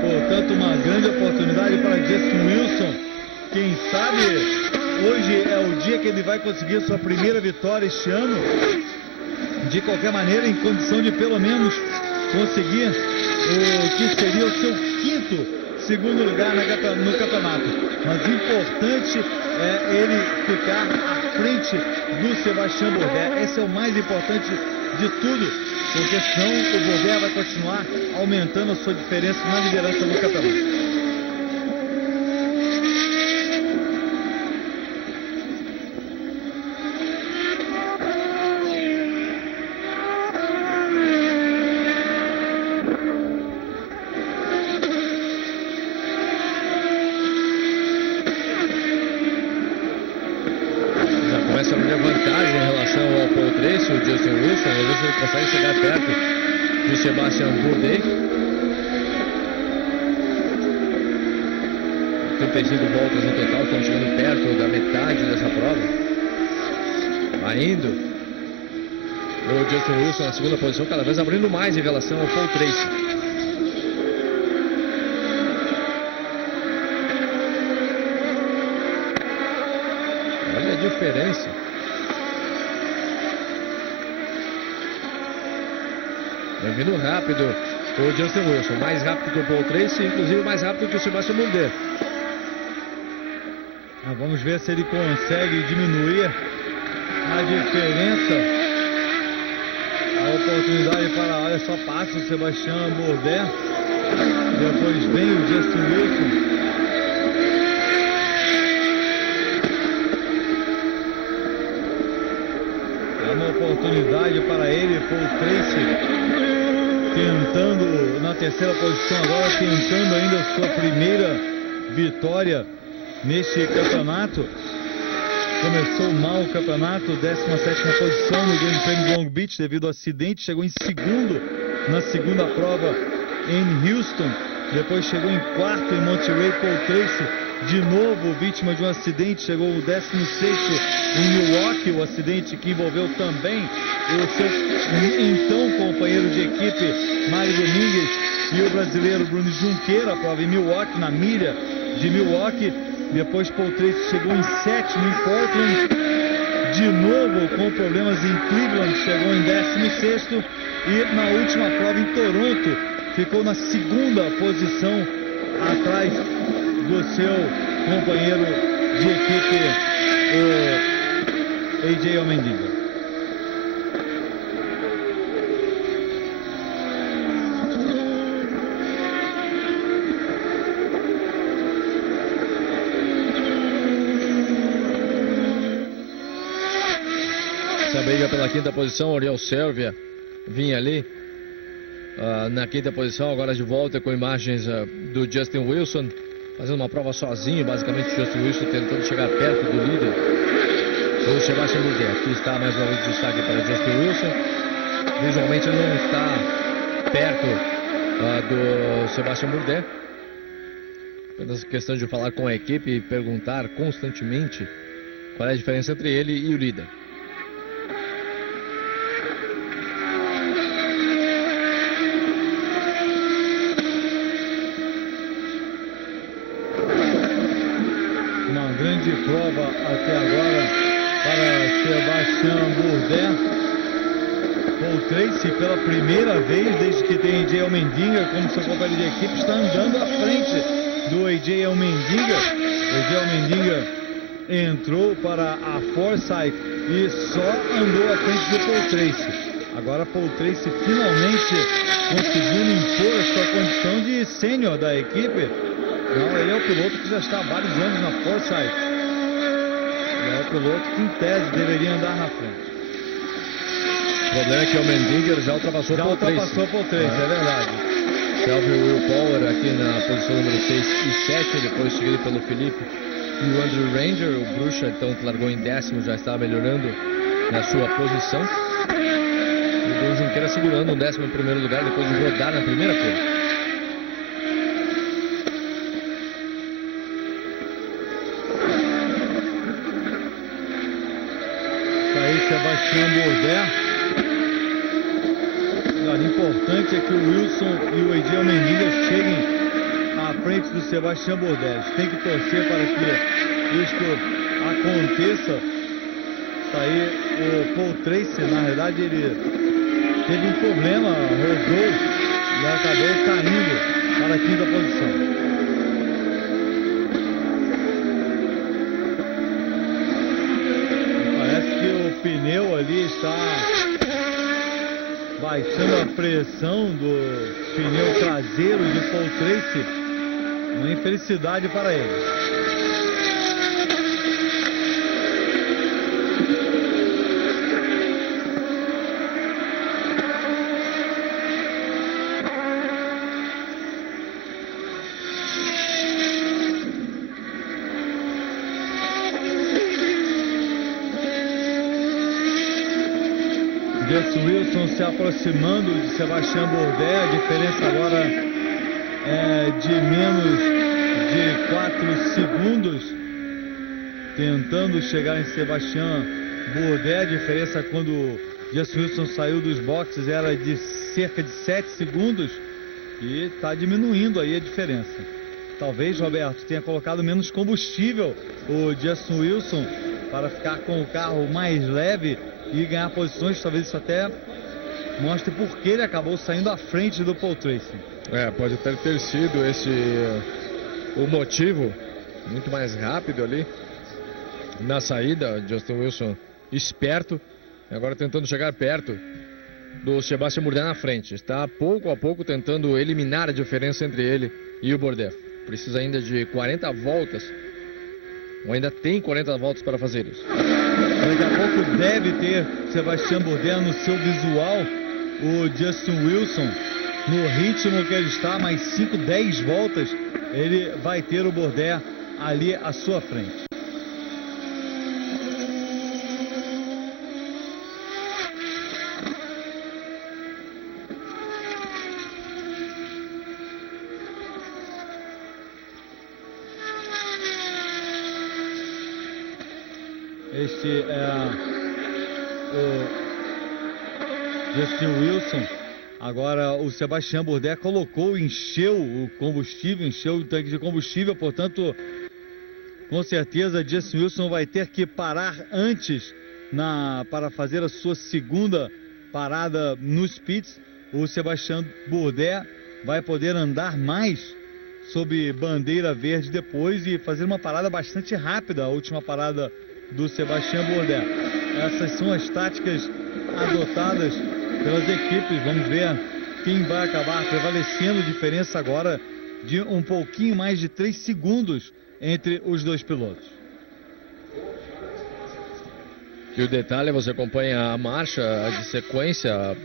Portanto, uma grande oportunidade para Justin Wilson. Quem sabe hoje é o dia que ele vai conseguir sua primeira vitória este ano. De qualquer maneira, em condição de pelo menos conseguir o que seria o seu quinto segundo lugar no campeonato. Mas o importante é ele ficar à frente do Sebastião Bourdais. Esse é o mais importante de tudo, porque senão o Bourdais vai continuar aumentando a sua diferença na liderança do campeonato. O Justin Wilson, às vezes ele consegue chegar perto do Sebastião Bourdais. 35 voltas no total, estão chegando perto da metade dessa prova. Ainda o Justin Wilson na segunda posição, cada vez abrindo mais em relação ao Paul Tracy. Olha a diferença. Vai vindo rápido o Justin Wilson, mais rápido que o Paul Tracy, inclusive mais rápido que o Sebastião Bourdais. Vamos ver se ele consegue diminuir a diferença. A oportunidade para, olha só, passa o Sebastião Bourdais. Depois vem o Justin Wilson. É uma oportunidade para ele, Paul Tracy. Tentando na terceira posição agora, tentando ainda a sua primeira vitória neste campeonato. Começou mal o campeonato, 17ª posição no Grande Prêmio de Long Beach devido ao acidente, chegou em segundo na segunda prova em Houston, depois chegou em quarto em Monterey. Paul Tracy, de novo vítima de um acidente, chegou o 16º em Milwaukee, o acidente que envolveu também o seu então companheiro de equipe Mário Domingues e o brasileiro Bruno Junqueira. A prova em Milwaukee, na milha de Milwaukee. Depois Paul Tracy chegou em sétimo em Portland, de novo com problemas em Cleveland, chegou em 16º e na última prova em Toronto ficou na segunda posição atrás do seu companheiro de equipe, o AJ Allmendinger. Essa briga pela quinta posição, Oriol Sérvia vinha ali na quinta posição, agora de volta com imagens do Justin Wilson, fazendo uma prova sozinho, basicamente Justin Wilson tentando chegar perto do líder, o Sebastian Bourdais. Aqui está mais uma vez de destaque para Justin Wilson, visualmente ele não está perto do Sebastian Bourdais, apenas questão de falar com a equipe e perguntar constantemente qual é a diferença entre ele e o líder. Prova até agora para Sebastian Bourdais. Paul Tracy, pela primeira vez desde que tem AJ Allmendinger como seu companheiro de equipe, está andando à frente do AJ Allmendinger. AJ Allmendinger entrou para a Forsythe e só andou à frente do Paul Tracy. Agora Paul Tracy finalmente conseguindo impor a sua condição de sênior da equipe. Não, ele é o piloto que já está há vários anos na Forsythe. É o piloto que, em tese, deveria andar na frente. O problema é que o Allmendinger já ultrapassou o Paul Tracy. Já ultrapassou o Paul Tracy, é verdade. Selvio Will Power aqui na posição número 6 e 7, depois seguido pelo Felipe e o Andrew Ranger. O Bruxa, então, que largou em 10º, já está melhorando na sua posição. E o Bruno Junqueira segurando o 11º lugar depois de rodar na primeira curva. Sebastian Bourdais. O importante é que o Wilson e o AJ Allmendinger cheguem à frente do Sebastian Bourdais. Tem que torcer para que isto aconteça. Está aí o Paul Tracy, na verdade ele teve um problema, rodou e acabou caindo para a quinta posição. O pneu ali está baixando a pressão do pneu traseiro de Paul Tracy. Uma infelicidade para ele. Justin Wilson se aproximando de Sebastian Bourdais, a diferença agora é de menos de 4 segundos, tentando chegar em Sebastian Bourdais. A diferença quando Justin Wilson saiu dos boxes era de cerca de 7 segundos e está diminuindo aí a diferença. Talvez, Roberto, tenha colocado menos combustível o Justin Wilson para ficar com o carro mais leve e ganhar posições. Talvez isso até mostre por que ele acabou saindo à frente do Paul Tracy. Pode até ter sido esse o motivo. Muito mais rápido ali na saída, Justin Wilson esperto, agora tentando chegar perto do Sebastian Bourdais na frente. Está pouco a pouco tentando eliminar a diferença entre ele e o Bourdais. Precisa ainda de 40 voltas, ou ainda tem 40 voltas para fazer isso. Daqui a pouco deve ter Sebastian Bourdais no seu visual o Justin Wilson no ritmo que ele está, mais 5, 10 voltas, ele vai ter o Bourdais ali à sua frente. Este é o Justin Wilson. Agora o Sebastian Bourdais encheu o combustível, encheu o tanque de combustível, portanto, com certeza Justin Wilson vai ter que parar antes para fazer a sua segunda parada nos pits. O Sebastian Bourdais vai poder andar mais sob bandeira verde depois e fazer uma parada bastante rápida, a última parada do Sebastian Bourdais. Essas são as táticas adotadas pelas equipes. Vamos ver quem vai acabar prevalecendo. Diferença agora de um pouquinho mais de 3 segundos entre os dois pilotos. E o detalhe, você acompanha a marcha de sequência,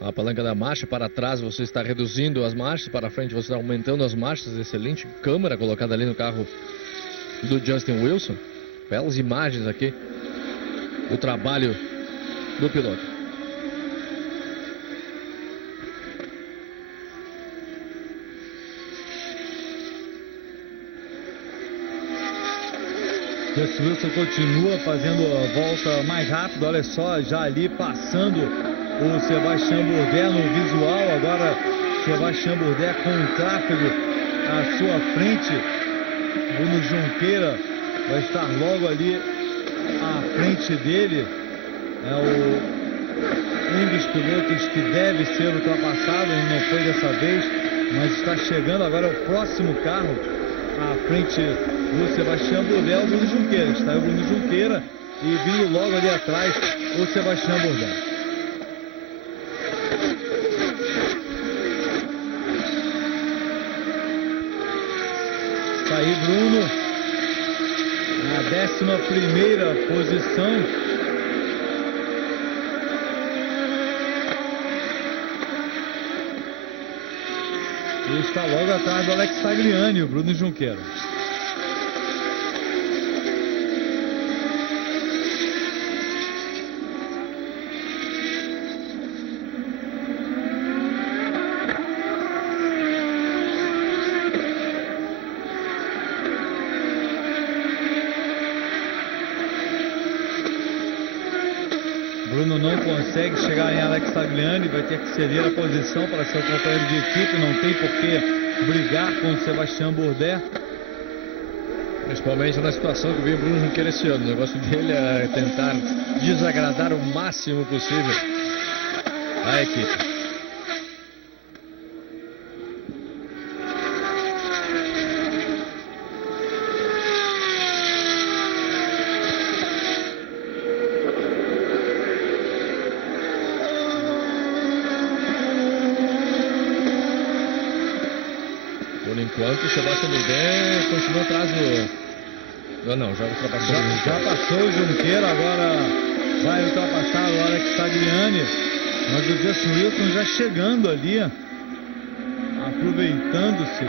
a palanca da marcha. Para trás você está reduzindo as marchas, para frente você está aumentando as marchas. Excelente câmera colocada ali no carro do Justin Wilson. Belas imagens aqui do trabalho do piloto. Justin Wilson continua fazendo a volta mais rápida. Olha só, já ali passando o Sebastian Bourdais no visual. Agora Sebastian Bourdais com o tráfego à sua frente. Bruno Junqueira vai estar logo ali à frente dele. É um dos pilotos que deve ser ultrapassado. Ele não foi dessa vez, mas está chegando agora o próximo carro à frente do Sebastian Bourdais, o Bruno Junqueira. Está o Bruno Junqueira e vindo logo ali atrás o Sebastian Bourdais. Está aí Bruno na 11ª posição. E está logo atrás do Alex Tagliani, o Bruno Junqueira. Bruno não consegue chegar em Alex Tagliani, vai ter que ceder a posição para seu companheiro de equipe. Não tem por que brigar com o Sebastian Bourdais. Principalmente na situação que veio o Bruno Junqueira esse ano. O negócio dele é tentar desagradar o máximo possível a equipe. Enquanto o Sebastian Bourdais continua atrás do... Não, já ultrapassou. Já passou o Junqueira, agora vai ultrapassar o Alex Tagliani. Mas o Justin Wilson já chegando ali, aproveitando-se.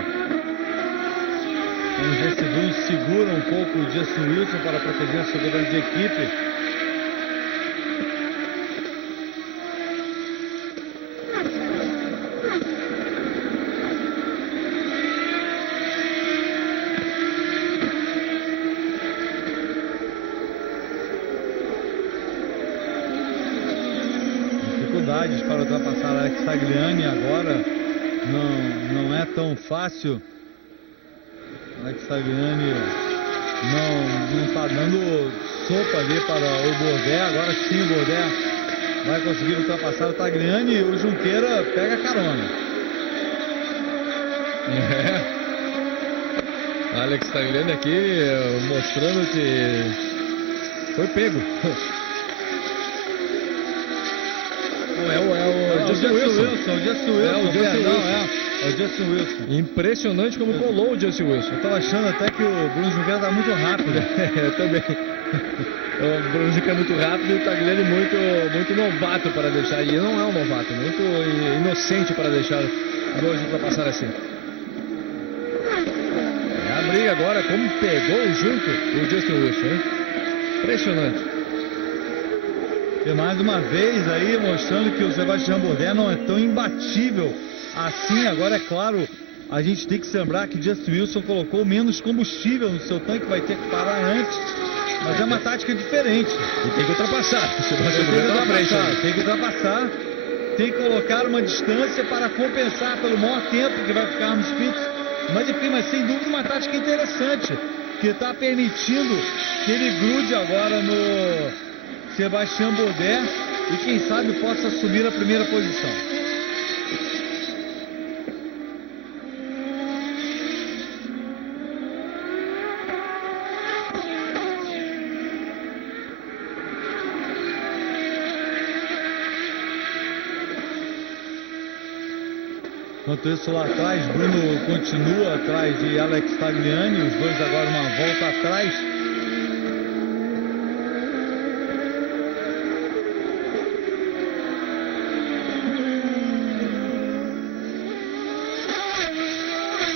Vamos ver se Bruno segura um pouco o Justin Wilson para proteger a segurança de equipe. Para ultrapassar Alex Tagliani agora não é tão fácil. Alex Tagliani não está dando sopa ali para o Bourdais. Agora sim o Bourdais vai conseguir ultrapassar o Tagliani e o Junqueira pega carona. Alex Tagliani aqui mostrando que foi pego. É o Justin Wilson. É o Justin Wilson. Impressionante como colou o Justin Wilson. Eu tava achando até que o Bruno Junqueira tá muito rápido. Eu também. O Bruno Junqueira é muito rápido e o Tagliani muito novato para deixar. E ele não é um novato, muito inocente para deixar dois ultrapassar assim. É a briga agora, como pegou junto o Justin Wilson, hein? Impressionante. E mais uma vez aí mostrando que o Sebastian Bourdais não é tão imbatível assim. Agora é claro, a gente tem que se lembrar que Justin Wilson colocou menos combustível no seu tanque, vai ter que parar antes. Mas é uma tática diferente. E tem que ultrapassar. Tem que ultrapassar. Tem que colocar uma distância para compensar pelo maior tempo que vai ficar nos pits. Mas enfim, mas sem dúvida uma tática interessante, que está permitindo que ele grude agora Sebastian Bourdais e quem sabe possa assumir a primeira posição. Enquanto isso, lá atrás, Bruno continua atrás de Alex Tagliani, os dois agora uma volta atrás.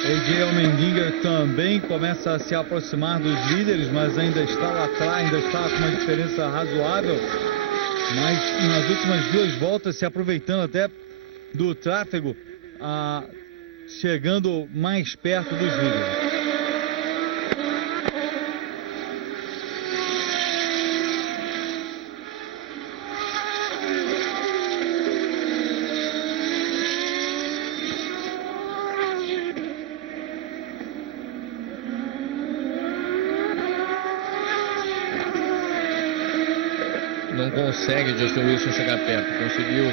AJ Allmendinger também começa a se aproximar dos líderes, mas ainda está lá atrás, ainda está com uma diferença razoável. Mas nas últimas duas voltas, se aproveitando até do tráfego, chegando mais perto dos líderes. Não consegue Justin Wilson chegar perto, conseguiu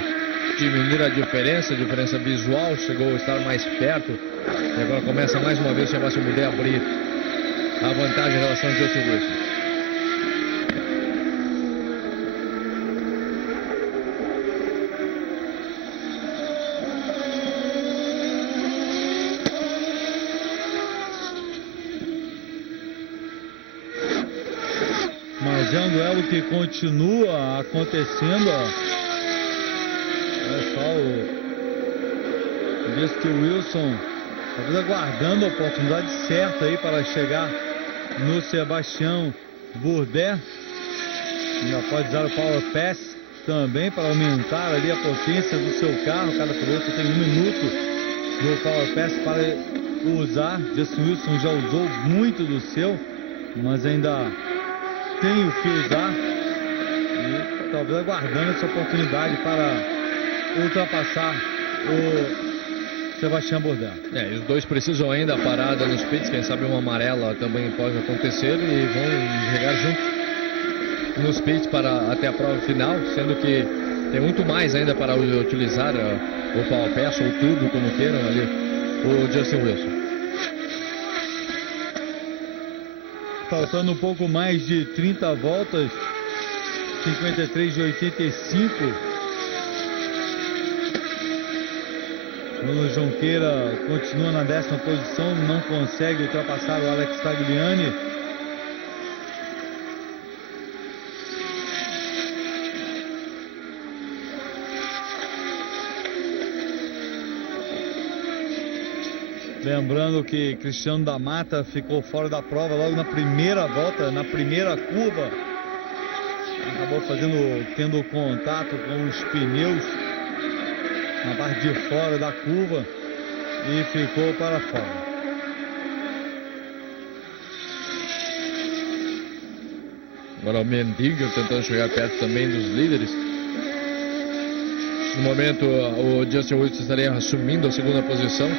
diminuir a diferença visual, chegou a estar mais perto e agora começa mais uma vez o Sebastian Bourdais a abrir a vantagem em relação ao Justin Wilson. Mas é um duelo que continua acontecendo. Olha só o Justin Wilson talvez aguardando a oportunidade certa aí para chegar no Sebastian Bourdais. Ainda pode usar o Power Pass também para aumentar ali a potência do seu carro. Cada piloto tem 1 minuto do Power Pass para usar. Justin Wilson já usou muito do seu, mas ainda tem o que usar e talvez aguardando essa oportunidade para ultrapassar o Sebastian Bourdais. Os dois precisam ainda parada nos pits, quem sabe uma amarela também pode acontecer e vão chegar juntos nos pits até a prova final, sendo que tem muito mais ainda para utilizar o Power Pass ou tudo, como queiram ali, o Justin Wilson. Faltando um pouco mais de 30 voltas, 53 de 85. Bruno Junqueira continua na 10ª posição, não consegue ultrapassar o Alex Tagliani. Lembrando que Cristiano da Mata ficou fora da prova logo na primeira volta, na primeira curva. Acabou tendo contato com os pneus na parte de fora da curva e ficou para fora. Agora o Mendinger tentando chegar perto também dos líderes. No momento o Justin Wilson estaria assumindo a 2ª posição.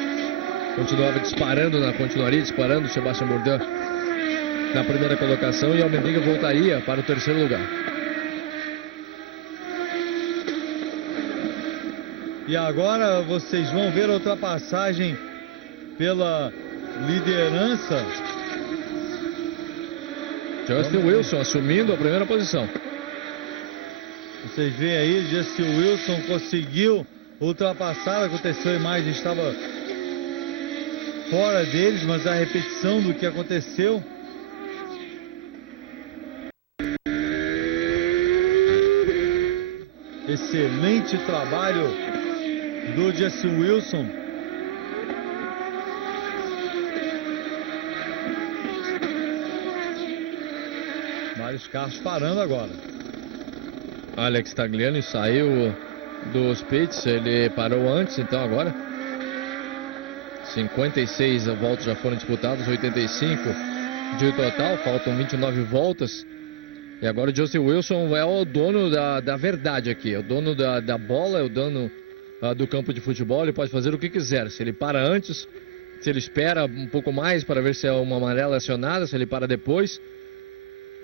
Continuaria disparando o Sebastian Bourdais na primeira colocação e o Allmendinger voltaria para o 3º lugar. E agora vocês vão ver a ultrapassagem pela liderança. Justin Wilson assumindo a primeira posição. Vocês veem aí, Justin Wilson conseguiu ultrapassar, aconteceu a imagem, estava fora deles, mas a repetição do que aconteceu. Excelente trabalho do Justin Wilson. Vários carros parando agora. Alex Tagliani saiu dos pits, ele parou antes, então agora 56 voltas já foram disputadas, 85 de total, faltam 29 voltas. E agora o Justin Wilson é o dono da verdade aqui, é o dono da bola, é o dono do campo de futebol, ele pode fazer o que quiser. Se ele para antes, se ele espera um pouco mais para ver se é uma amarela acionada, se ele para depois,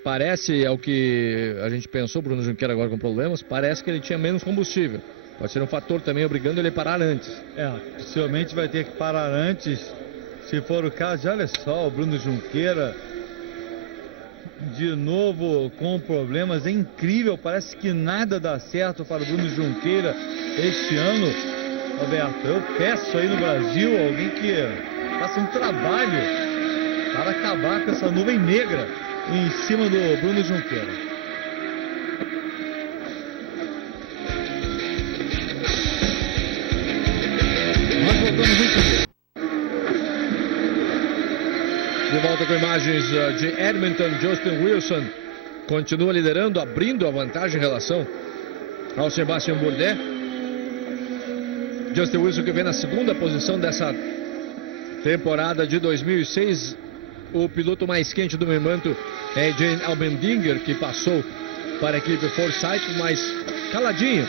Parece, é o que a gente pensou, Bruno Junqueira agora com problemas, parece que ele tinha menos combustível. Pode ser um fator também obrigando ele a parar antes. Possivelmente vai ter que parar antes, se for o caso. Olha só, o Bruno Junqueira de novo com problemas. É incrível, parece que nada dá certo para o Bruno Junqueira este ano. Roberto, eu peço aí no Brasil alguém que faça um trabalho para acabar com essa nuvem negra em cima do Bruno Junqueira. Nós voltamos em seguida. De volta com imagens de Edmonton. Justin Wilson continua liderando, abrindo a vantagem em relação ao Sebastian Bourdais. Justin Wilson que vem na segunda posição dessa temporada de 2006. O piloto mais quente do momento é Jane Allmendinger, que passou para a equipe Forsyth, mas caladinho.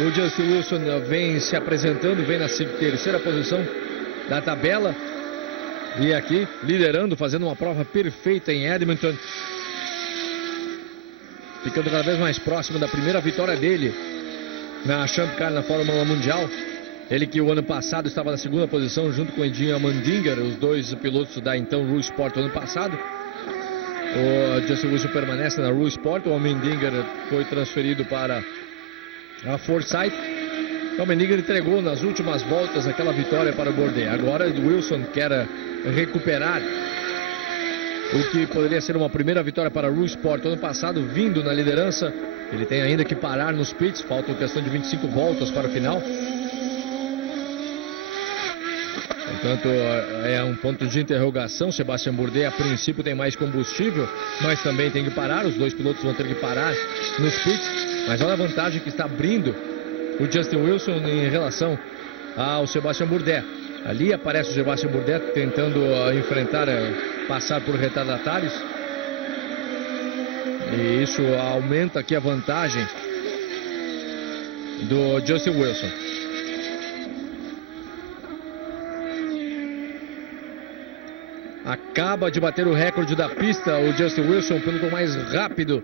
O Justin Wilson vem se apresentando, vem na terceira posição da tabela. E aqui, liderando, fazendo uma prova perfeita em Edmonton. Ficando cada vez mais próximo da primeira vitória dele na Champ Car na Fórmula Mundial. Ele que o ano passado estava na segunda posição junto com Edinho Allmendinger, os dois pilotos da então Rue Sport ano passado. O Justin Wilson permanece na Rue Sport, o Allmendinger foi transferido para a Forsyth. O Allmendinger entregou nas últimas voltas aquela vitória para o Bourdais. Agora o Wilson quer recuperar o que poderia ser uma primeira vitória para a Rue Sport ano passado, vindo na liderança. Ele tem ainda que parar nos pits, faltam questão de 25 voltas para o final. Portanto, é um ponto de interrogação. Sebastian Bourdais, a princípio, tem mais combustível, mas também tem que parar. Os dois pilotos vão ter que parar nos pits. Mas olha a vantagem que está abrindo o Justin Wilson em relação ao Sebastian Bourdais. Ali aparece o Sebastian Bourdais tentando enfrentar, passar por retardatários. E isso aumenta aqui a vantagem do Justin Wilson. Acaba de bater o recorde da pista o Justin Wilson, o piloto mais rápido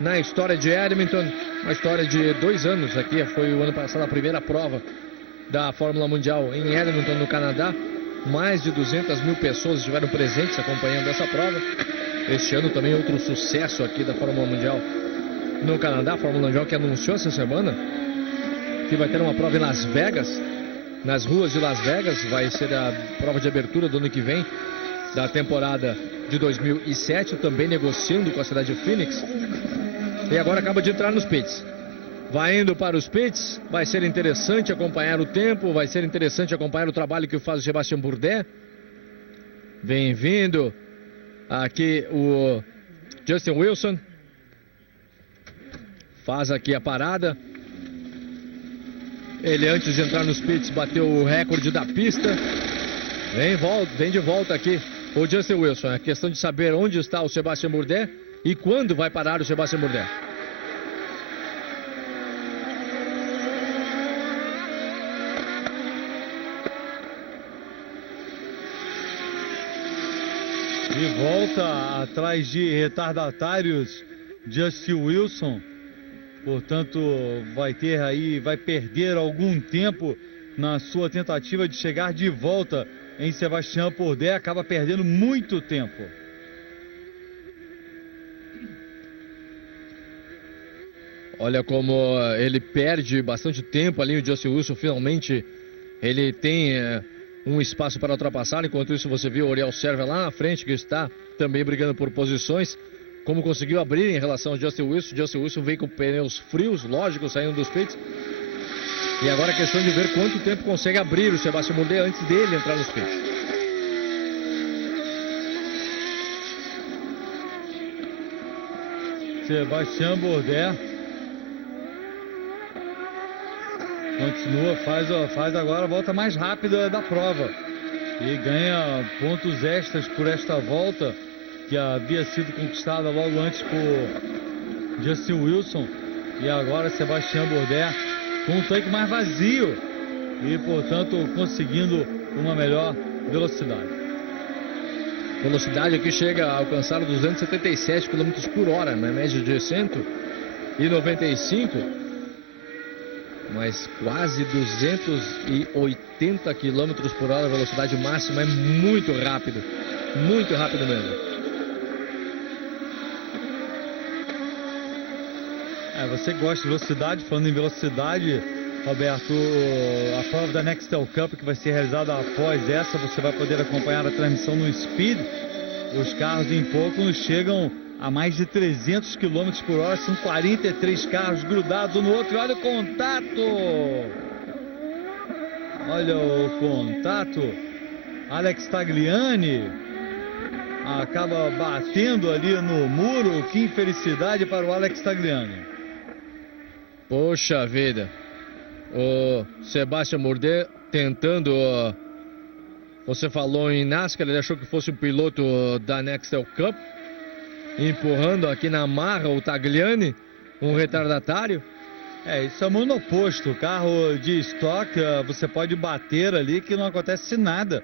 na história de Edmonton. Uma história de 2 anos aqui, foi o ano passado a primeira prova da Fórmula Mundial em Edmonton, no Canadá. Mais de 200 mil pessoas estiveram presentes acompanhando essa prova. Este ano também outro sucesso aqui da Fórmula Mundial no Canadá. A Fórmula Mundial que anunciou essa semana que vai ter uma prova em Las Vegas, nas ruas de Las Vegas. Vai ser a prova de abertura do ano que vem da temporada de 2007, também negociando com a cidade de Phoenix. E agora acaba de entrar nos pits. Vai indo para os pits, vai ser interessante acompanhar o tempo, vai ser interessante acompanhar o trabalho que faz o Sebastian Bourdais. Vem vindo aqui o Justin Wilson. Faz aqui a parada. Ele, antes de entrar nos pits, bateu o recorde da pista. Vem de volta aqui o Justin Wilson. É questão de saber onde está o Sebastian Bourdais e quando vai parar o Sebastian Bourdais. De volta atrás de retardatários, Justin Wilson. Portanto, vai perder algum tempo na sua tentativa de chegar de volta em Sebastian Bourdais. Acaba perdendo muito tempo. Olha como ele perde bastante tempo ali, o Justin Wilson. Finalmente ele tem um espaço para ultrapassar. Enquanto isso, você viu o Oriol Serva lá na frente, que está também brigando por posições. Como conseguiu abrir em relação ao Justin Wilson. Justin Wilson veio com pneus frios, lógico, saindo dos pits. E agora é questão de ver quanto tempo consegue abrir o Sebastian Bourdais antes dele entrar nos pits. Sebastian Bourdais continua, faz agora a volta mais rápida da prova e ganha pontos extras por esta volta que havia sido conquistada logo antes por Justin Wilson. E agora Sebastian Bourdais com um tanque mais vazio e, portanto, conseguindo uma melhor velocidade. Velocidade aqui chega a alcançar 277 km por hora, na média de 195, mas quase 280 km por hora a velocidade máxima. É muito rápido mesmo. Você gosta de velocidade? Falando em velocidade, Roberto, a prova da Nextel Cup que vai ser realizada após essa, você vai poder acompanhar a transmissão no Speed. Os carros em pouco chegam a mais de 300 km por hora, são 43 carros grudados um no outro. Olha o contato! Olha o contato! Alex Tagliani acaba batendo ali no muro. Que infelicidade para o Alex Tagliani. Poxa vida, o Sebastian Bourdais tentando, você falou em NASCAR, ele achou que fosse um piloto da Nextel Cup, empurrando aqui na marra o Tagliani, um retardatário. Isso é mundo oposto. Carro de estoque, você pode bater ali que não acontece nada.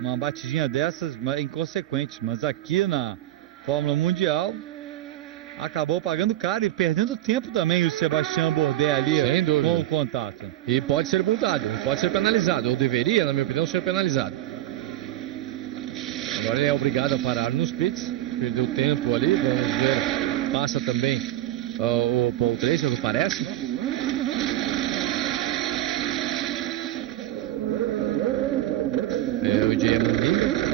Uma batidinha dessas é inconsequente, mas aqui na Fórmula Mundial acabou pagando caro e perdendo tempo também o Sebastian Bourdais ali com o contato. E pode ser multado, pode ser penalizado, ou deveria, na minha opinião, ser penalizado. Agora ele é obrigado a parar nos pits, perdeu tempo ali, vamos ver, passa também o Paul Tracy, que parece. O AJ Allmendinger.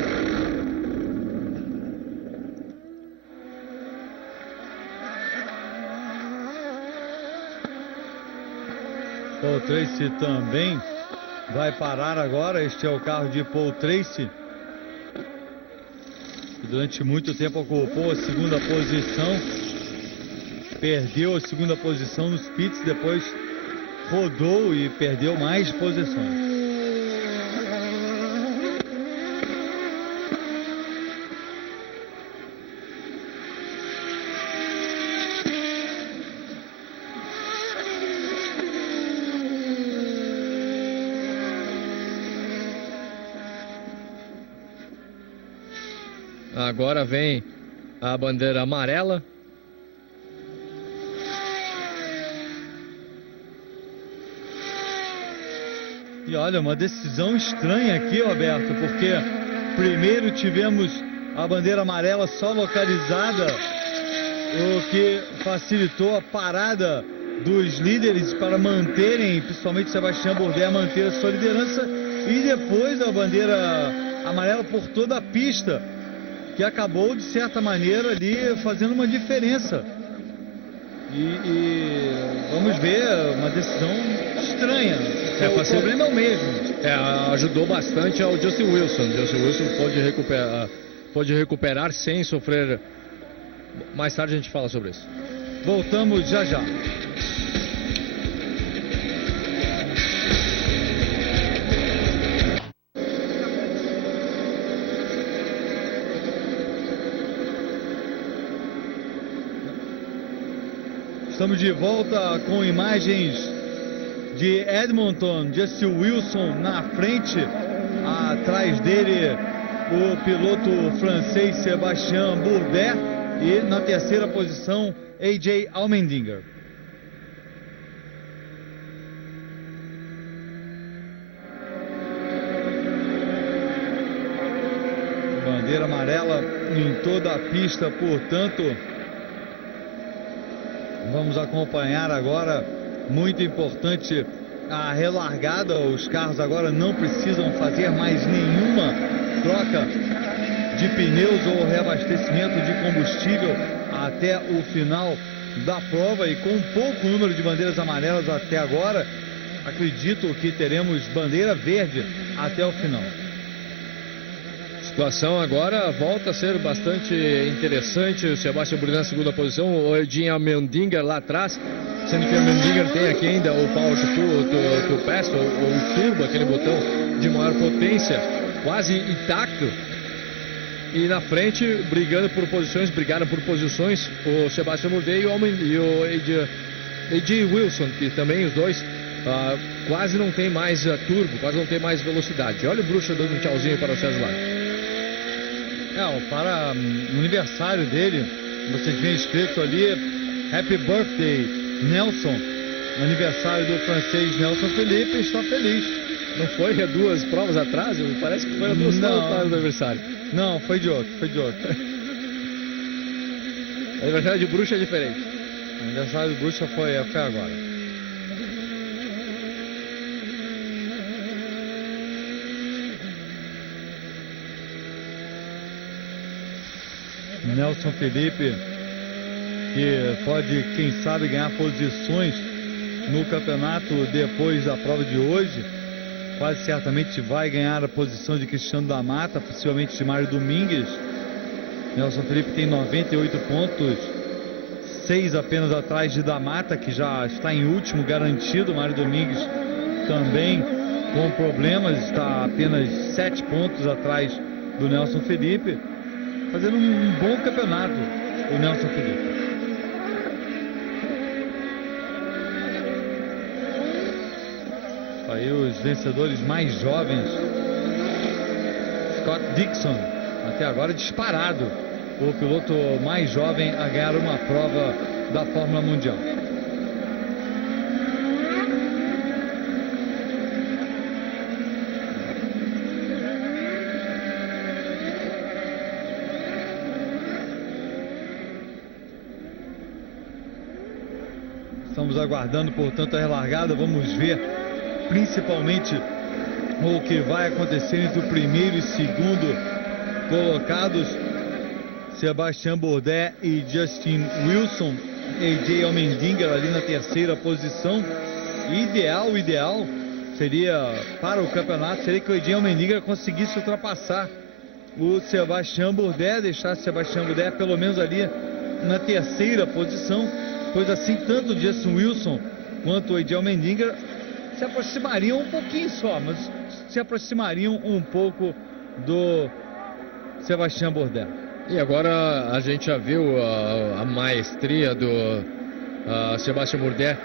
Paul Tracy também vai parar agora. Este é o carro de Paul Tracy, que durante muito tempo ocupou a segunda posição, perdeu a segunda posição nos pits, depois rodou e perdeu mais posições. Agora vem a bandeira amarela. E olha, uma decisão estranha aqui, Roberto, porque primeiro tivemos a bandeira amarela só localizada, o que facilitou a parada dos líderes para manterem, principalmente Sebastian Bourdais, manter a sua liderança, e depois a bandeira amarela por toda a pista, que acabou de certa maneira ali fazendo uma diferença. E vamos ver, uma decisão estranha. O problema é o mesmo. Ajudou bastante ao Justin Wilson. Justin Wilson pode recuperar sem sofrer. Mais tarde a gente fala sobre isso. Voltamos já já. Estamos de volta com imagens de Edmonton. Justin Wilson na frente, atrás dele o piloto francês Sebastian Bourdais e na terceira posição AJ Allmendinger. Bandeira amarela em toda a pista, portanto. Vamos acompanhar agora, muito importante, a relargada. Os carros agora não precisam fazer mais nenhuma troca de pneus ou reabastecimento de combustível até o final da prova, e com pouco número de bandeiras amarelas até agora, acredito que teremos bandeira verde até o final. A situação agora volta a ser bastante interessante. O Sebastian Bourdais na segunda posição, o AJ Allmendinger lá atrás, sendo que o Allmendinger tem aqui ainda o Power to Pass, o turbo, aquele botão de maior potência, quase intacto. E na frente, brigaram por posições o Sebastian Bourdais e o AJ Wilson, que também os dois quase não tem mais turbo, quase não tem mais velocidade. Olha o Bruxa dando um tchauzinho para o César. Para o aniversário dele, vocês veem escrito ali, Happy Birthday, Nelson. Aniversário do francês Nelson Felipe, está feliz. Não foi duas provas atrás? Parece que foi duas provas atrás do aniversário. Não, foi de outro. Aniversário de bruxa é diferente. Aniversário de bruxa foi agora. Nelson Felipe, que pode, quem sabe, ganhar posições no campeonato depois da prova de hoje. Quase certamente vai ganhar a posição de Cristiano da Mata, possivelmente de Mário Domingues. Nelson Felipe tem 98 pontos, 6 apenas atrás de da Mata, que já está em último garantido. Mário Domingues também com problemas, está apenas 7 pontos atrás do Nelson Felipe. Fazendo um bom campeonato, o Nelson Felipe. Aí os vencedores mais jovens. Scott Dixon, até agora disparado, o piloto mais jovem a ganhar uma prova da Fórmula Mundial. Estamos aguardando, portanto, a relargada. Vamos ver principalmente o que vai acontecer entre o primeiro e segundo colocados. Sebastian Bourdais e Justin Wilson. AJ Allmendinger ali na terceira posição. Ideal seria para o campeonato, seria que o AJ Allmendinger conseguisse ultrapassar o Sebastian Bourdais, deixar o Sebastian Bourdais pelo menos ali na terceira posição, pois assim tanto o Justin Wilson quanto o AJ Allmendinger se aproximariam um pouquinho só, mas se aproximariam um pouco do Sebastian Bourdais. E agora a gente já viu a maestria do Sebastian Bourdais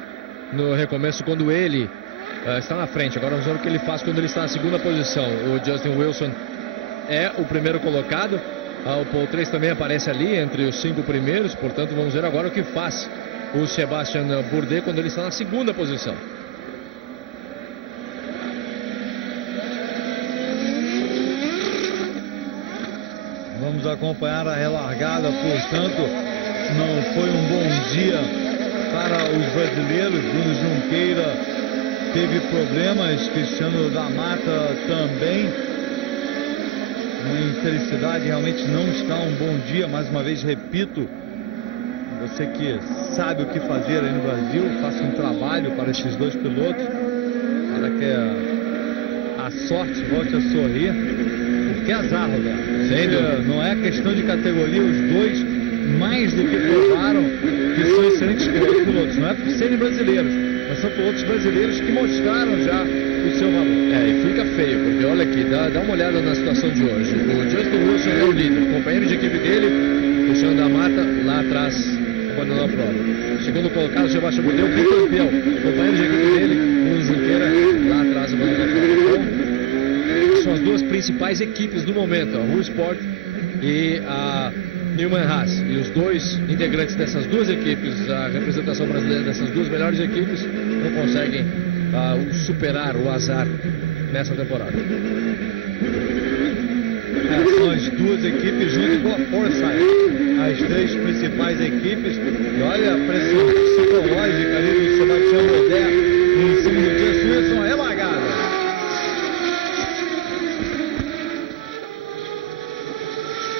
no recomeço, quando ele está na frente. Agora vamos ver o que ele faz quando ele está na segunda posição. O Justin Wilson é o primeiro colocado. O Paul Tracy também aparece ali entre os 5 primeiros. Portanto, vamos ver agora o que faz o Sebastian Bourdais quando ele está na segunda posição. Vamos acompanhar a relargada, portanto, não foi um bom dia para os brasileiros. Bruno Junqueira teve problemas, Cristiano da Mata também. Uma infelicidade, realmente não está um bom dia. Mais uma vez, repito, você que sabe o que fazer aí no Brasil, faça um trabalho para esses dois pilotos, para que a sorte volte a sorrir. Que azar, Roberto. Não é questão de categoria, os dois mais do que provaram que são excelentes pilotos. Não é por serem brasileiros, mas são pilotos brasileiros que mostraram já o seu valor. E fica feio, porque olha aqui, dá uma olhada na situação de hoje. O Justin Wilson é o líder, o companheiro de equipe dele, Cristiano da Mata, lá atrás, abandonou a prova. O segundo colocado, Sebastian Bourdais, o bicampeão, companheiro de equipe dele, Bruno Junqueira, lá atrás, abandonou a prova. Então, são as duas principais equipes do momento, a Ru Sport e a Newman Haas. E os dois integrantes dessas duas equipes, a representação brasileira dessas duas melhores equipes, não conseguem superar o azar nessa temporada. São as duas equipes junto com a Forsyth, as três principais equipes. E olha a pressão psicológica ali do Sebastian Bourdais em cima do Justin Wilson. É largada.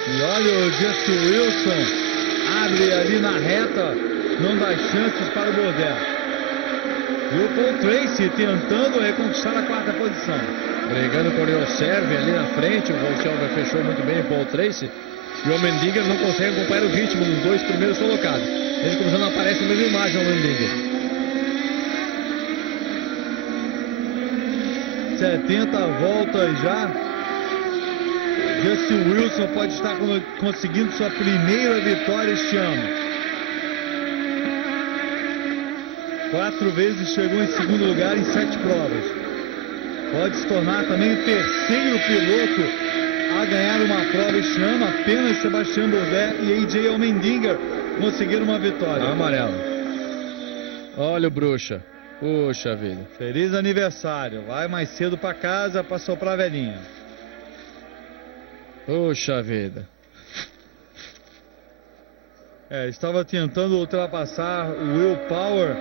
E olha o Justin Wilson, abre ali na reta, não dá chances para o Bourdais. E o Paul Tracy tentando reconquistar a quarta posição. Brigando por o serve ali na frente, o Volkswagen fechou muito bem o Paul Tracy. E o Allmendinger não consegue acompanhar o ritmo dos dois primeiros colocados. Ele começando a aparecer na mesma imagem, o Allmendinger. 70 voltas já. Justin Wilson pode estar conseguindo sua primeira vitória este ano. 4 vezes chegou em segundo lugar em 7 provas. Pode se tornar também o terceiro piloto a ganhar uma prova este ano. Apenas Sebastian Bourdais e AJ Allmendinger conseguiram uma vitória. Amarelo. Olha o Bruxa. Puxa vida. Feliz aniversário. Vai mais cedo para casa para soprar a velhinha. Puxa vida. Estava tentando ultrapassar o Will Power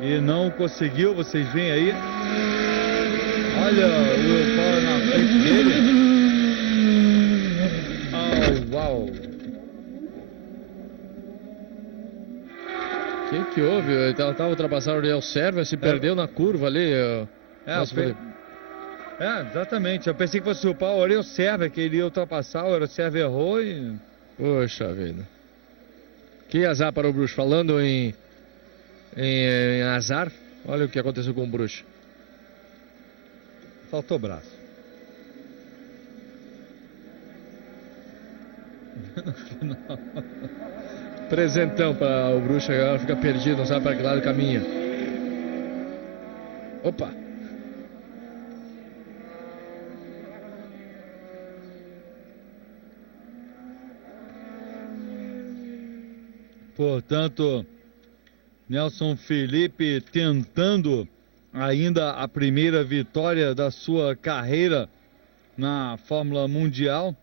e não conseguiu. Vocês veem aí. Olha o Will Power na frente dele. Oh, uau. O que houve? Ele estava ultrapassando o Ariel Server, se perdeu na curva ali. Exatamente. Eu pensei que fosse o Power, o Ariel Server que ele ia ultrapassar. O Ariel Server errou e... Poxa vida. Que azar para o Bruxo. Falando em azar, olha o que aconteceu com o Bruxo. Faltou braço. No final. Presentão para o Bruxo, agora fica perdido, não sabe para que lado caminha. Opa! Portanto, Nelson Felipe tentando ainda a primeira vitória da sua carreira na Fórmula Mundial.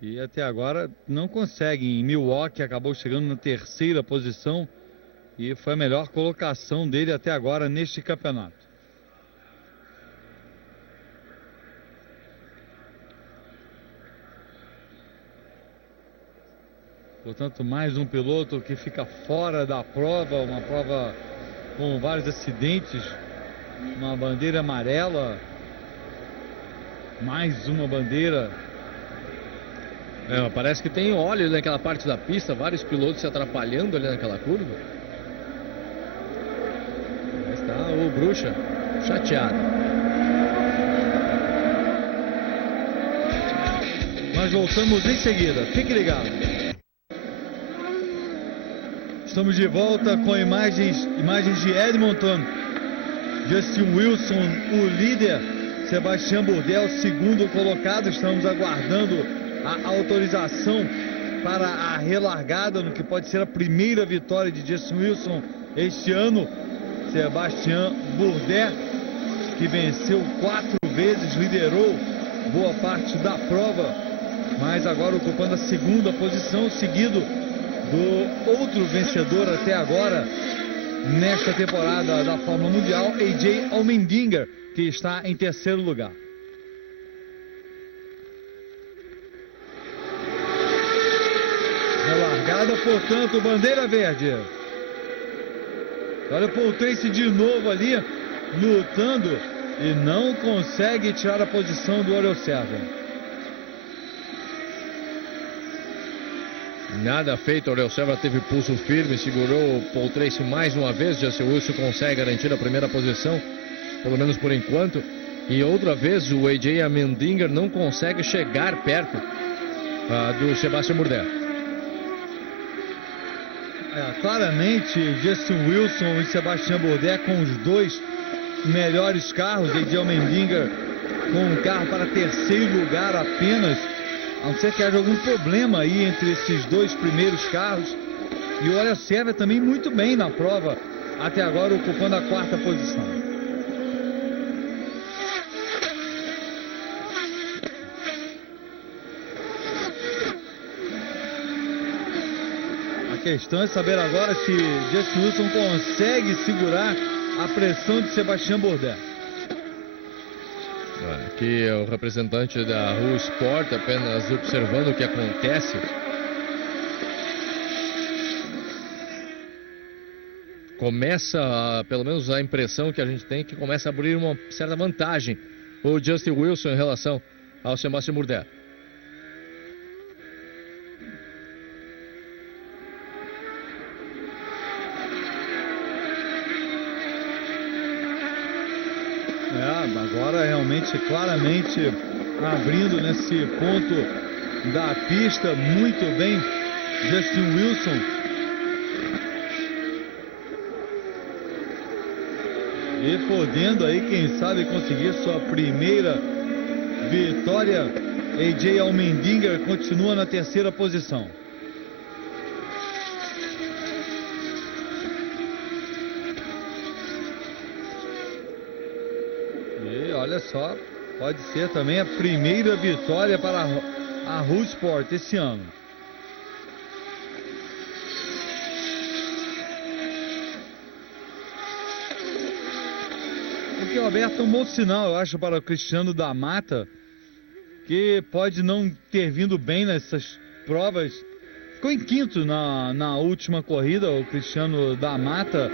E até agora não consegue. Em Milwaukee acabou chegando na terceira posição e foi a melhor colocação dele até agora neste campeonato. Portanto, mais um piloto que fica fora da prova, uma prova com vários acidentes, uma bandeira amarela, mais uma bandeira. Parece que tem óleo naquela parte da pista, vários pilotos se atrapalhando ali naquela curva. Aí está o Bruxa, chateado. Nós voltamos em seguida, fique ligado. Estamos de volta com imagens de Edmonton. Justin Wilson, o líder. Sebastian Bourdais, o segundo colocado. Estamos aguardando a autorização para a relargada, no que pode ser a primeira vitória de Justin Wilson este ano. Sebastian Bourdais, que venceu 4 vezes, liderou boa parte da prova, mas agora ocupando a segunda posição, seguido do outro vencedor até agora nesta temporada da Fórmula Mundial, AJ Allmendinger, que está em terceiro lugar. Relargada, portanto, bandeira verde. Olha o Paul Tracy de novo ali, lutando, e não consegue tirar a posição do Ariel Server. Nada feito, o Ariel Server teve pulso firme, segurou o Paul Tracy mais uma vez. Justin Wilson consegue garantir a primeira posição, pelo menos por enquanto. E outra vez o AJ Allmendinger não consegue chegar perto do Sebastian Bourdais. Claramente, Justin Wilson e Sebastian Bourdais com os dois melhores carros. AJ Allmendinger com um carro para terceiro lugar apenas, a não ser que haja algum problema aí entre esses dois primeiros carros. E o Ariel Server também muito bem na prova, até agora ocupando a quarta posição. A questão é saber agora se Justin Wilson consegue segurar a pressão de Sebastian Bourdais. Aqui é o representante da Rua Sport, apenas observando o que acontece. Começa, pelo menos a impressão que a gente tem, que começa a abrir uma certa vantagem o Justin Wilson em relação ao Sebastian Bourdais. Agora realmente, claramente abrindo nesse ponto da pista, muito bem Justin Wilson. E podendo aí, quem sabe, conseguir sua primeira vitória. AJ Allmendinger continua na terceira posição. E olha só, pode ser também a primeira vitória para a Rousport esse ano. O que, Roberto, é um bom sinal, eu acho, para o Cristiano da Mata, que pode não ter vindo bem nessas provas. Ficou em quinto na última corrida, o Cristiano da Mata,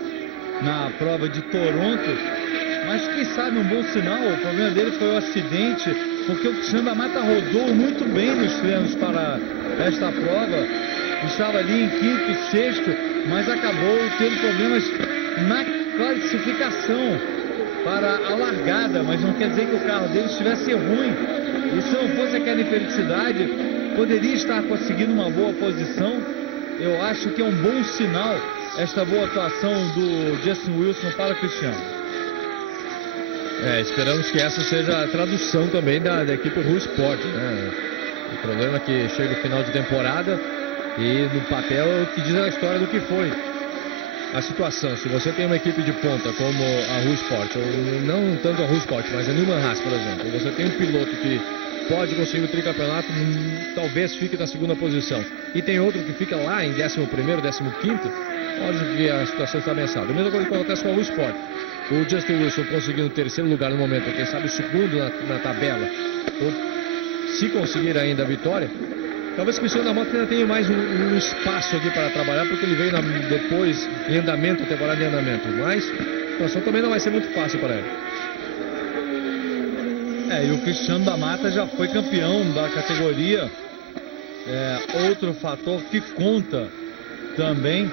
na prova de Toronto. Mas quem sabe um bom sinal, o problema dele foi o acidente, porque o Cristiano da Mata rodou muito bem nos treinos para esta prova. Estava ali em quinto, sexto, mas acabou tendo problemas na classificação para a largada, mas não quer dizer que o carro dele estivesse ruim. E se não fosse aquela infelicidade, poderia estar conseguindo uma boa posição. Eu acho que é um bom sinal esta boa atuação do Justin Wilson para o Cristiano. Esperamos que essa seja a tradução também da equipe Rousport, né? O problema é que chega o final de temporada e no papel é o que diz a história do que foi a situação. Se você tem uma equipe de ponta como a Rousport, ou não tanto a Rousport, mas a Newman Haas, por exemplo, você tem um piloto que pode conseguir o tricampeonato, talvez fique na segunda posição, e tem outro que fica lá em 11º, 15º, pode que a situação está ameaçada. A mesma coisa que acontece com a Rousport. O Justin Wilson conseguindo o terceiro lugar no momento, quem sabe o segundo na tabela, ou se conseguir ainda a vitória, talvez o Cristiano da Mata ainda tenha mais um espaço aqui para trabalhar, porque ele veio depois em andamento, temporada em andamento, mas a situação também não vai ser muito fácil para ele. E o Cristiano da Mata já foi campeão da categoria, outro fator que conta também.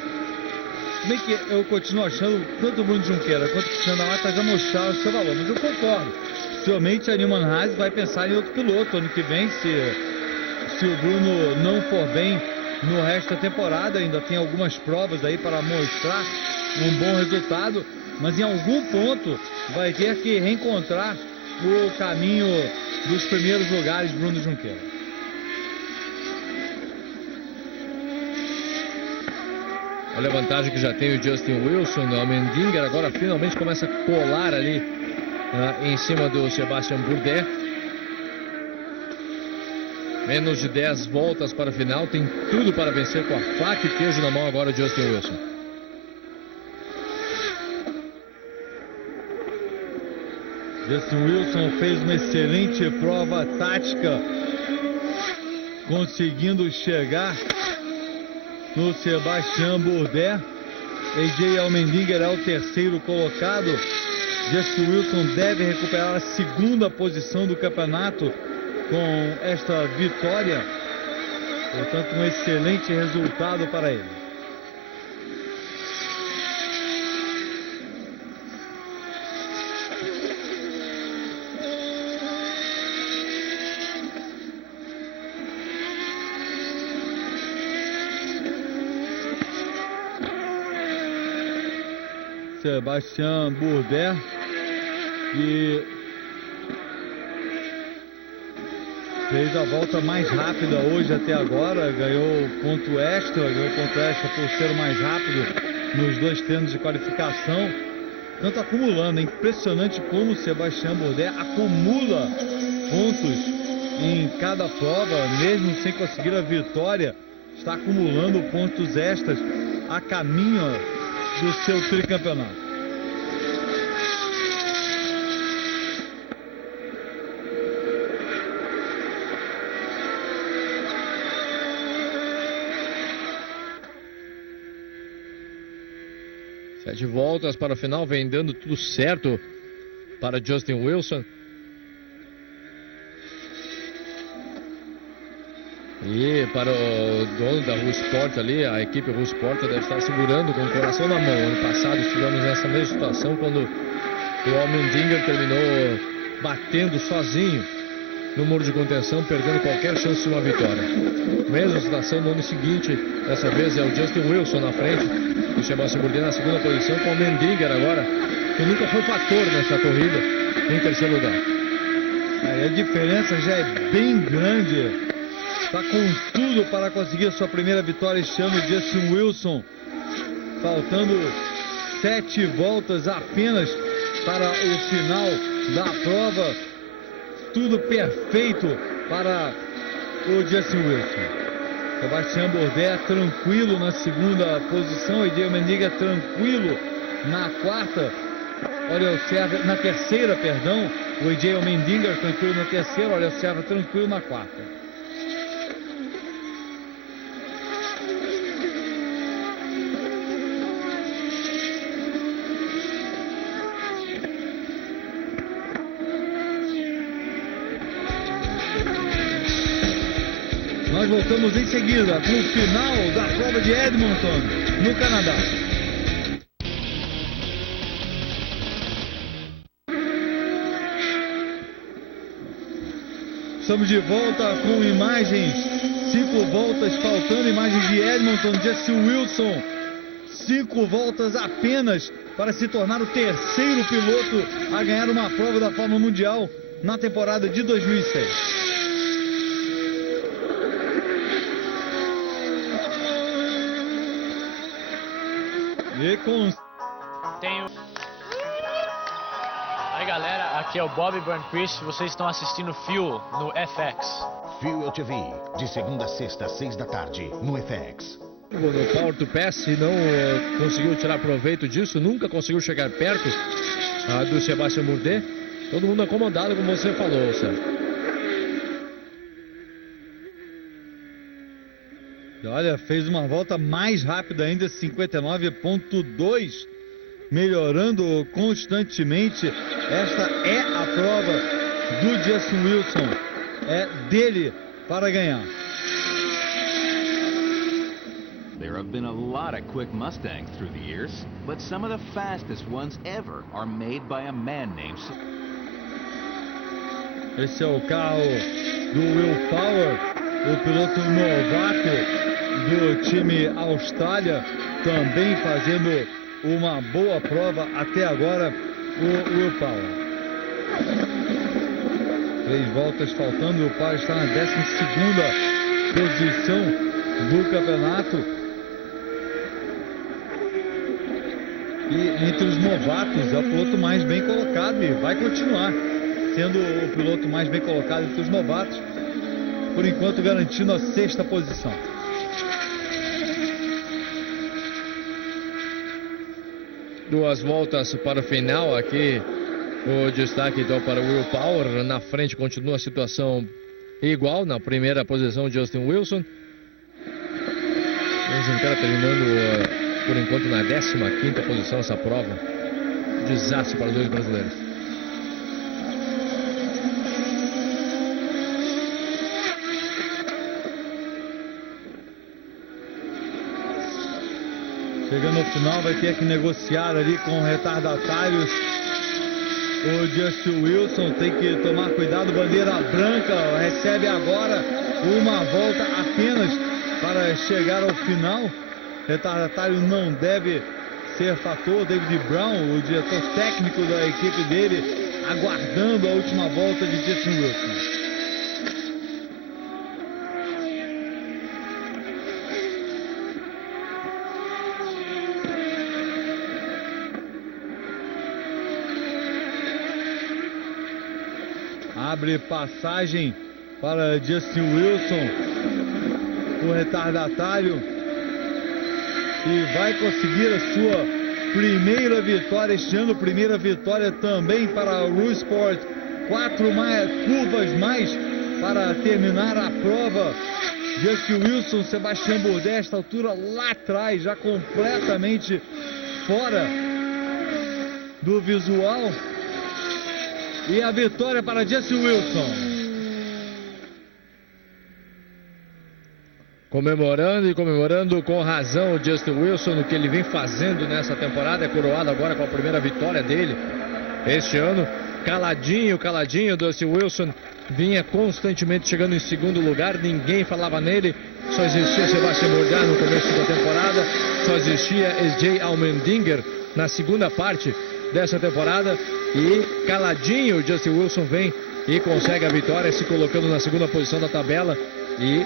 Bem que eu continuo achando, tanto o Bruno Junqueira quanto o Cristiano da Mata já mostraram o seu valor, mas eu concordo. Possivelmente a Newman Haas vai pensar em outro piloto ano que vem, se o Bruno não for bem no resto da temporada. Ainda tem algumas provas aí para mostrar um bom resultado, mas em algum ponto vai ter que reencontrar o caminho dos primeiros lugares, Bruno Junqueira. Olha a vantagem que já tem o Justin Wilson. O Allmendinger agora finalmente começa a colar ali em cima do Sebastian Bourdais. Menos de 10 voltas para o final. Tem tudo para vencer com a faca e queijo na mão agora o Justin Wilson. Justin Wilson fez uma excelente prova tática, conseguindo chegar no Sebastian Bourdais. AJ Allmendinger é o terceiro colocado. Justin Wilson deve recuperar a segunda posição do campeonato com esta vitória. Portanto, um excelente resultado para ele. Sebastian Bourdais, que fez a volta mais rápida hoje até agora, ganhou ponto extra por ser o mais rápido nos dois treinos de qualificação. Tanto acumulando, é impressionante como o Sebastian Bourdais acumula pontos em cada prova, mesmo sem conseguir a vitória, está acumulando pontos extras a caminho do seu tricampeonato. Sete voltas para o final, vem dando tudo certo para Justin Wilson. E para o dono da Rousport ali, a equipe Rousport deve estar segurando com o coração na mão. Ano passado estivemos nessa mesma situação quando o Allmendinger terminou batendo sozinho no muro de contenção, perdendo qualquer chance de uma vitória. Mesma situação no ano seguinte, dessa vez é o Justin Wilson na frente, o Sebastian Bourdais na segunda posição, com o Allmendinger agora, que nunca foi fator nessa corrida, em terceiro lugar. Aí a diferença já é bem grande. Está com tudo para conseguir a sua primeira vitória este ano, Justin Wilson. Faltando 7 voltas apenas para o final da prova. Tudo perfeito para o Justin Wilson. Sebastian Bourdais tranquilo na segunda posição. AJ Allmendinger tranquilo na quarta. Olha, observa na terceira, perdão. O AJ Allmendinger tranquilo na terceira. Olha, observa tranquilo na quarta. Nós voltamos em seguida no final da prova de Edmonton, no Canadá. Estamos de volta com imagens, 5 voltas faltando, imagens de Edmonton. Justin Wilson, 5 voltas apenas para se tornar o terceiro piloto a ganhar uma prova da Fórmula Mundial na temporada de 2006. Aí galera, aqui é o Bobby Burnquist, vocês estão assistindo Fuel no FX. Fuel TV, de segunda a sexta, 6 da tarde, no FX. No Power to Pass não conseguiu tirar proveito disso, nunca conseguiu chegar perto do Sebastian Bourdais. Todo mundo acomodado, como você falou, Sérgio. Olha, fez uma volta mais rápida ainda, 59.2, melhorando constantemente. Esta é a prova do Justin Wilson, é dele para ganhar. There have been a lot of quick Mustangs through the years, but some of the fastest ones ever are made by a man named... Esse é o carro do Will Power, o piloto novato do time Austrália, também fazendo uma boa prova até agora, o Will Power. 3 voltas faltando, o Will Power está na 12ª posição do campeonato. E entre os novatos é o piloto mais bem colocado e vai continuar sendo o piloto mais bem colocado entre os novatos, por enquanto garantindo a 6ª posição. Duas voltas para o final aqui, o destaque então para o Will Power. Na frente continua a situação igual, na primeira posição Justin Wilson. Wilson está terminando por enquanto na 15ª posição essa prova. Desastre para os dois brasileiros. Chegando ao final, vai ter que negociar ali com retardatários. O Justin Wilson tem que tomar cuidado. Bandeira branca, recebe agora uma volta apenas para chegar ao final. Retardatário não deve ser fator. David Brown, o diretor técnico da equipe dele, aguardando a última volta de Justin Wilson. Abre passagem para Justin Wilson, o retardatário, e vai conseguir a sua primeira vitória este ano. Primeira vitória também para o Rousport. 4 curvas mais para terminar a prova. Justin Wilson, Sebastian Bourdais, esta altura lá atrás, já completamente fora do visual. E a vitória para Justin Wilson. Comemorando com razão o Justin Wilson, o que ele vem fazendo nessa temporada. É coroado agora com a primeira vitória dele este ano. Caladinho, Justin Wilson vinha constantemente chegando em segundo lugar. Ninguém falava nele. Só existia Sebastian Bourdais no começo da temporada. Só existia AJ Allmendinger na segunda parte dessa temporada. E caladinho, Justin Wilson vem e consegue a vitória, se colocando na segunda posição da tabela. E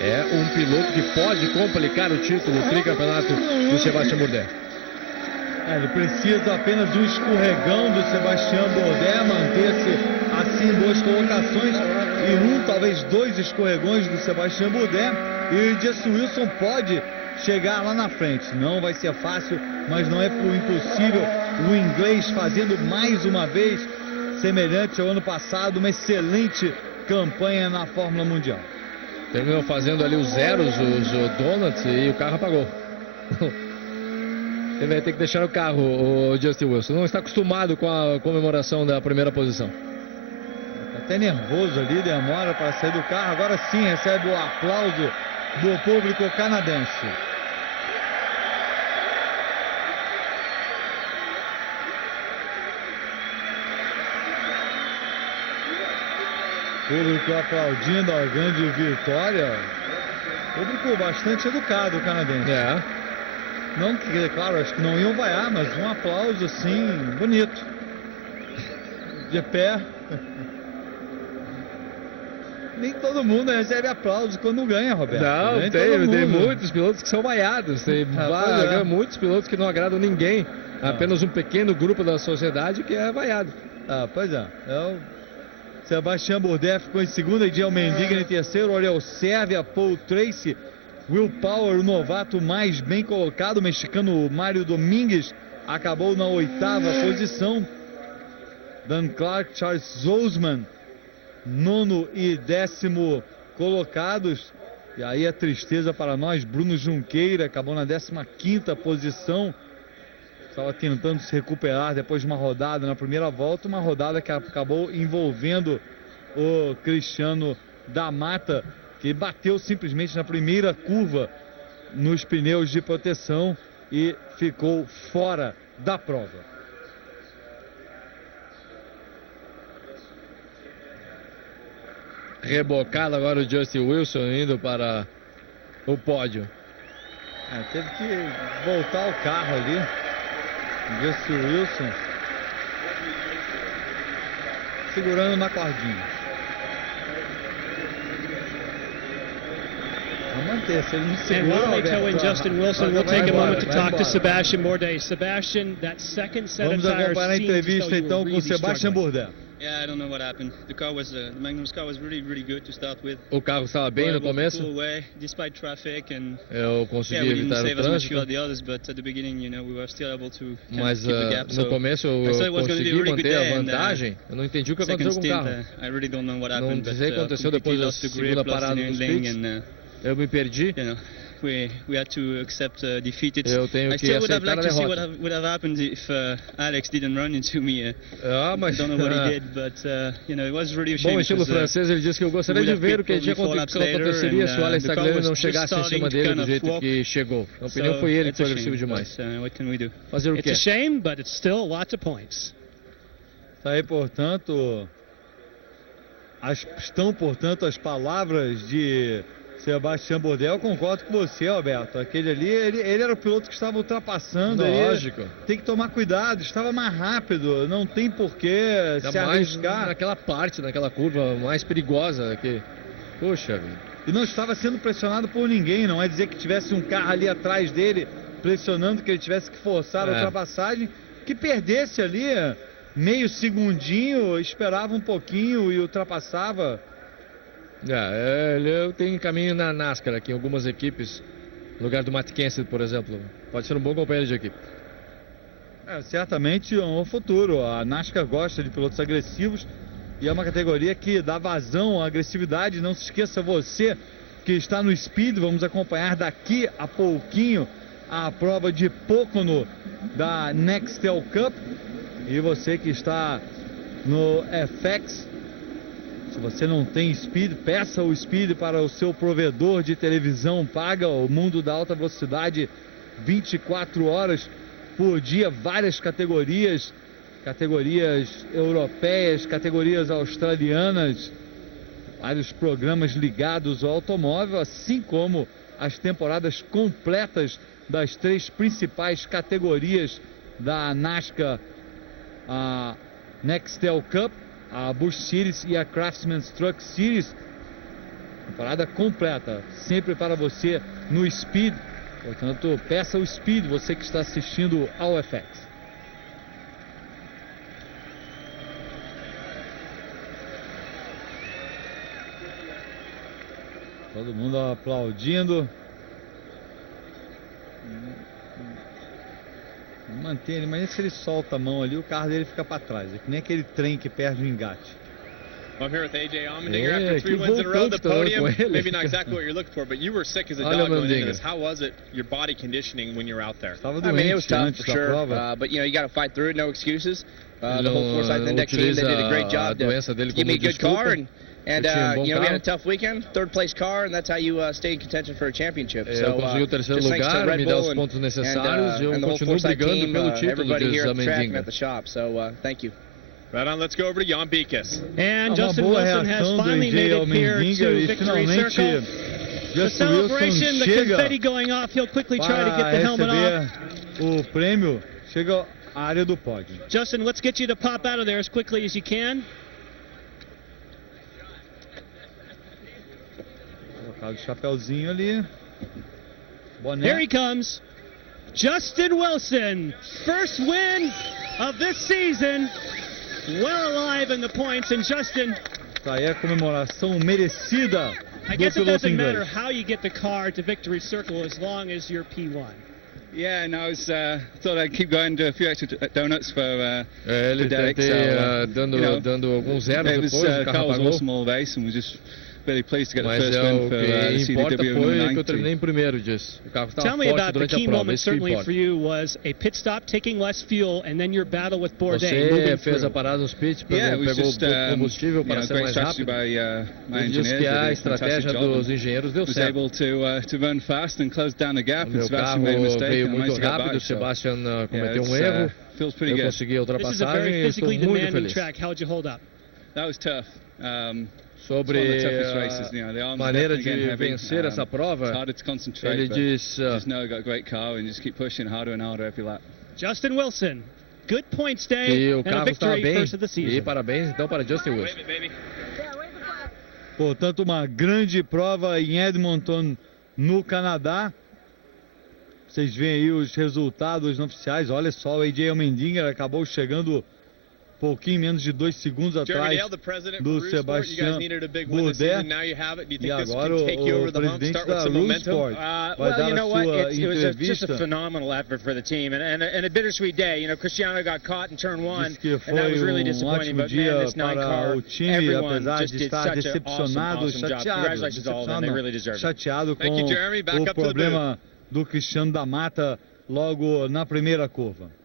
é um piloto que pode complicar o título, o tricampeonato do Sebastian Bourdais. Ele precisa apenas de um escorregão do Sebastian Bourdais, manter-se assim em boas colocações, e talvez 2 escorregões do Sebastian Bourdais, e Justin Wilson pode chegar lá na frente. Não vai ser fácil, mas não é impossível. O inglês fazendo mais uma vez, semelhante ao ano passado, uma excelente campanha na Fórmula Mundial. Terminou fazendo ali os zeros, os donuts, e o carro apagou. Ele vai ter que deixar o carro, o Justin Wilson. Não está acostumado com a comemoração da primeira posição. Está até nervoso ali, demora para sair do carro. Agora sim recebe o aplauso do público canadense. Público aplaudindo a grande vitória. Público bastante educado, o canadense. Não, claro, acho que não iam vaiar, mas um aplauso assim, bonito. De pé. Nem todo mundo recebe aplauso quando ganha, Roberto. Não, tem muitos pilotos que são vaiados. Tem muitos pilotos que não agradam ninguém. Apenas um pequeno grupo da sociedade que é vaiado. Pois é. Sebastian Bourdais ficou em segundo, Eddie Almendinger em terceiro, Oriol Servia, Paul Tracy, Will Power, o novato mais bem colocado, o mexicano Mário Domingues, acabou na 8ª posição. Dan Clark, Charles Zosman, 9º e 10º colocados. E aí a tristeza para nós, Bruno Junqueira acabou na 15ª posição. Estava tentando se recuperar depois de uma rodada na primeira volta, uma rodada que acabou envolvendo o Cristiano da Mata, que bateu simplesmente na primeira curva nos pneus de proteção e ficou fora da prova. Rebocado agora o Justin Wilson indo para o pódio. Teve que voltar o carro ali. Justin Wilson segurando na cordinha. Vamos manter, se ele não segura, and while they tow in Justin Wilson, we'll take a moment to talk to Sebastian Bourdais. Sebastian, that second set of Vamos tires acompanhar a entrevista então com o Sebastian Bourdais. Yeah, I don't know what happened. The car was the Magnum's car was really good to start with. O carro estava bem no começo. Despite traffic and eu consegui evitar o trânsito. Mas no começo eu consegui manter a vantagem. Eu não entendi o que aconteceu com o carro. Não sei o que aconteceu depois da segunda parada nos pits. Eu me perdi. We had to accept defeat. Eu tenho que aceitar a derrota. Would have happened if Alex didn't run into me. Mas I don't know what he did, but it was really a shame. Bom, estilo francês, ele disse que eu gostaria de ver o que aconteceria se o Alex Tagliani não chegasse em cima dele do jeito que chegou. Na opinião foi ele que foi agressivo demais. Fazer o quê? It's a shame, but it's still lots of points. Tá aí, portanto, estão, portanto, as palavras de Sebastian Bourdais. Eu concordo com você, Alberto. Aquele ali, ele era o piloto que estava ultrapassando. Lógico. Tem que tomar cuidado, estava mais rápido. Não tem porquê se arriscar. Naquela curva mais perigosa. Poxa vida. E não estava sendo pressionado por ninguém. Não é dizer que tivesse um carro ali atrás dele pressionando, que ele tivesse que forçar a ultrapassagem. Que perdesse ali meio segundinho, esperava um pouquinho e ultrapassava. Eu tenho caminho na NASCAR aqui em algumas equipes, no lugar do Matt Kenseth, por exemplo. Pode ser um bom companheiro de equipe. Certamente no futuro. A NASCAR gosta de pilotos agressivos e é uma categoria que dá vazão à agressividade. Não se esqueça, você que está no Speed, vamos acompanhar daqui a pouquinho a prova de Pocono da Nextel Cup. E você que está no FX, se você não tem Speed, peça o Speed para o seu provedor de televisão paga. O mundo da alta velocidade, 24 horas por dia, várias categorias europeias, categorias australianas, vários programas ligados ao automóvel, assim como as temporadas completas das 3 principais categorias da NASCAR, a Nextel Cup. a Busch Series e a Craftsman Truck Series. Temporada completa, sempre para você no Speed. Portanto, peça o Speed, você que está assistindo ao FX. Todo mundo aplaudindo. Mantém ele, mas se ele solta a mão ali, o carro dele fica para trás. É que nem aquele trem que perde o engate. I'm here with AJ Allmendinger after 3 wins in a row. The podium, maybe not exactly what you're looking for, but you were sick as a dog going into this. How was it, your body conditioning when you were out there? I mean, it was tough for sure, but you know, you got to fight through it, no excuses. The whole Forsythe Index team, they did a great job to give me a good car, and you know, we had a tough weekend, third place car, and that's how you stay in contention for a championship. So just thanks to Red Bull and the whole Forsythe team, everybody here at the track and at the shop. So thank you. Right on, let's go over to Jan Beekes. And Justin Wilson has finally made it here to Victory Circle. The celebration, the confetti going off, he'll quickly try to get the helmet off. O prêmio chega à área do pódio. Justin, let's get you to pop out of there as quickly as you can. Colocado o chapéuzinho ali. Boné. Here he comes. Justin Wilson, first win of this season. Well alive in the points, and Justin. Tá aí a comemoração merecida. I guess it doesn't matter how you get the car to Victory Circle as long as you're P1. Yeah, and I was thought I'd keep going to a few extra donuts for Derek. Dando alguns zeros depois, o carro was an apagou. awesome race, and we just very pleased to get the Mas first win for o que importa CDW foi que eu terminei em primeiro disso. O carro estava Tell me forte about the durante a key prova. moment Isso que certainly importa. for you was a pit stop, taking less fuel, and then your battle with Bourdais. Você fez a parada nos pits, pegou just, combustível para ser great mais strategy rápido. by my Ele disse engineers. que a They did a estratégia fantastic job dos engenheiros deu was certo. able to run fast and close down the gap. O meu And Sebastian carro made a mistake veio and I muito managed to get rápido, by. o Sebastian cometeu it's, erro. Feels pretty Eu good. consegui a This is a ultrapassagem very e estou physically muito demanding feliz. track. How'd you hold up? That was tough. Sobre a maneira de vencer essa prova, ele diz Justin Wilson, good points day que o and a carro estava victory bem, first of the season. e parabéns então para Justin Wilson. Portanto, uma grande prova em Edmonton, no Canadá. Vocês veem aí os resultados oficiais. Olha só, o AJ Allmendinger acabou chegando pouquinho menos de 2 segundos atrás do Sebastian Bourdais. E agora o presidente da Rooseport vai dar a sua entrevista. Just a phenomenal effort for the team and a bittersweet day. You know, Cristiano got caught in turn 1 Diz que and that was really foi disappointing, ótimo but dia man, this 9 para car, o time, everyone apesar just de did estar such an decepcionado, awesome job. Congratulations to all of them. They really deserve it. chateado com o problema do Cristiano da Mata logo na primeira curva.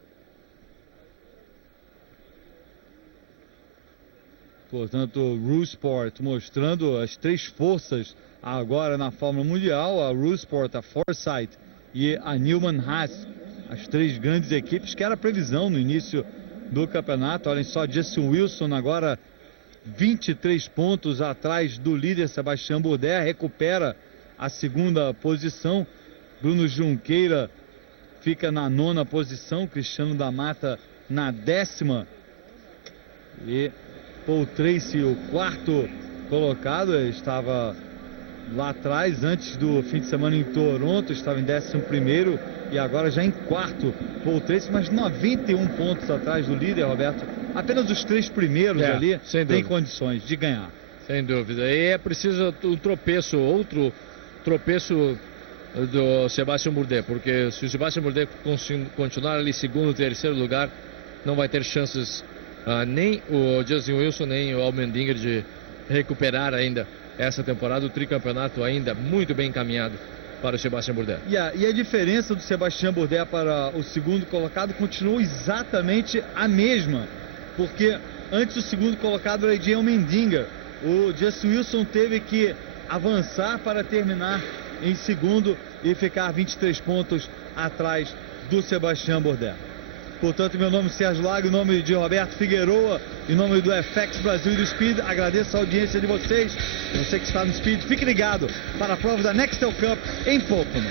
Portanto, o Rooseport mostrando as 3 forças agora na Fórmula Mundial, a Rooseport, a Forsythe e a Newman Haas, as 3 grandes equipes que era a previsão no início do campeonato. Olhem só, Justin Wilson agora 23 pontos atrás do líder Sebastian Bourdais, recupera a 2ª posição. Bruno Junqueira fica na 9ª posição, Cristiano da Mata na 10ª e Paul Tracy, o 4º colocado, estava lá atrás antes do fim de semana em Toronto, estava em 11º e agora já em 4º Paul Tracy, mas 91 pontos atrás do líder, Roberto. Apenas os 3 primeiros ali têm condições de ganhar. Sem dúvida. E é preciso um tropeço, outro tropeço do Sebastian Bourdais, porque se o Sebastian Bourdais continuar ali 2º, 3º lugar, não vai ter chances nem o Justin Wilson, nem o Allmendinger de recuperar ainda essa temporada. O tricampeonato ainda muito bem encaminhado para o Sebastian Bourdais. E a diferença do Sebastian Bourdais para o 2º colocado continuou exatamente a mesma, porque antes o 2º colocado era AJ Allmendinger. O Justin Wilson teve que avançar para terminar em 2º e ficar 23 pontos atrás do Sebastian Bourdais. Portanto, meu nome é Sérgio Lago, em nome de Roberto Figueroa, em nome do FX Brasil e do Speed, agradeço a audiência de vocês. Você que está no Speed, fique ligado para a prova da Nextel Cup em Pocono.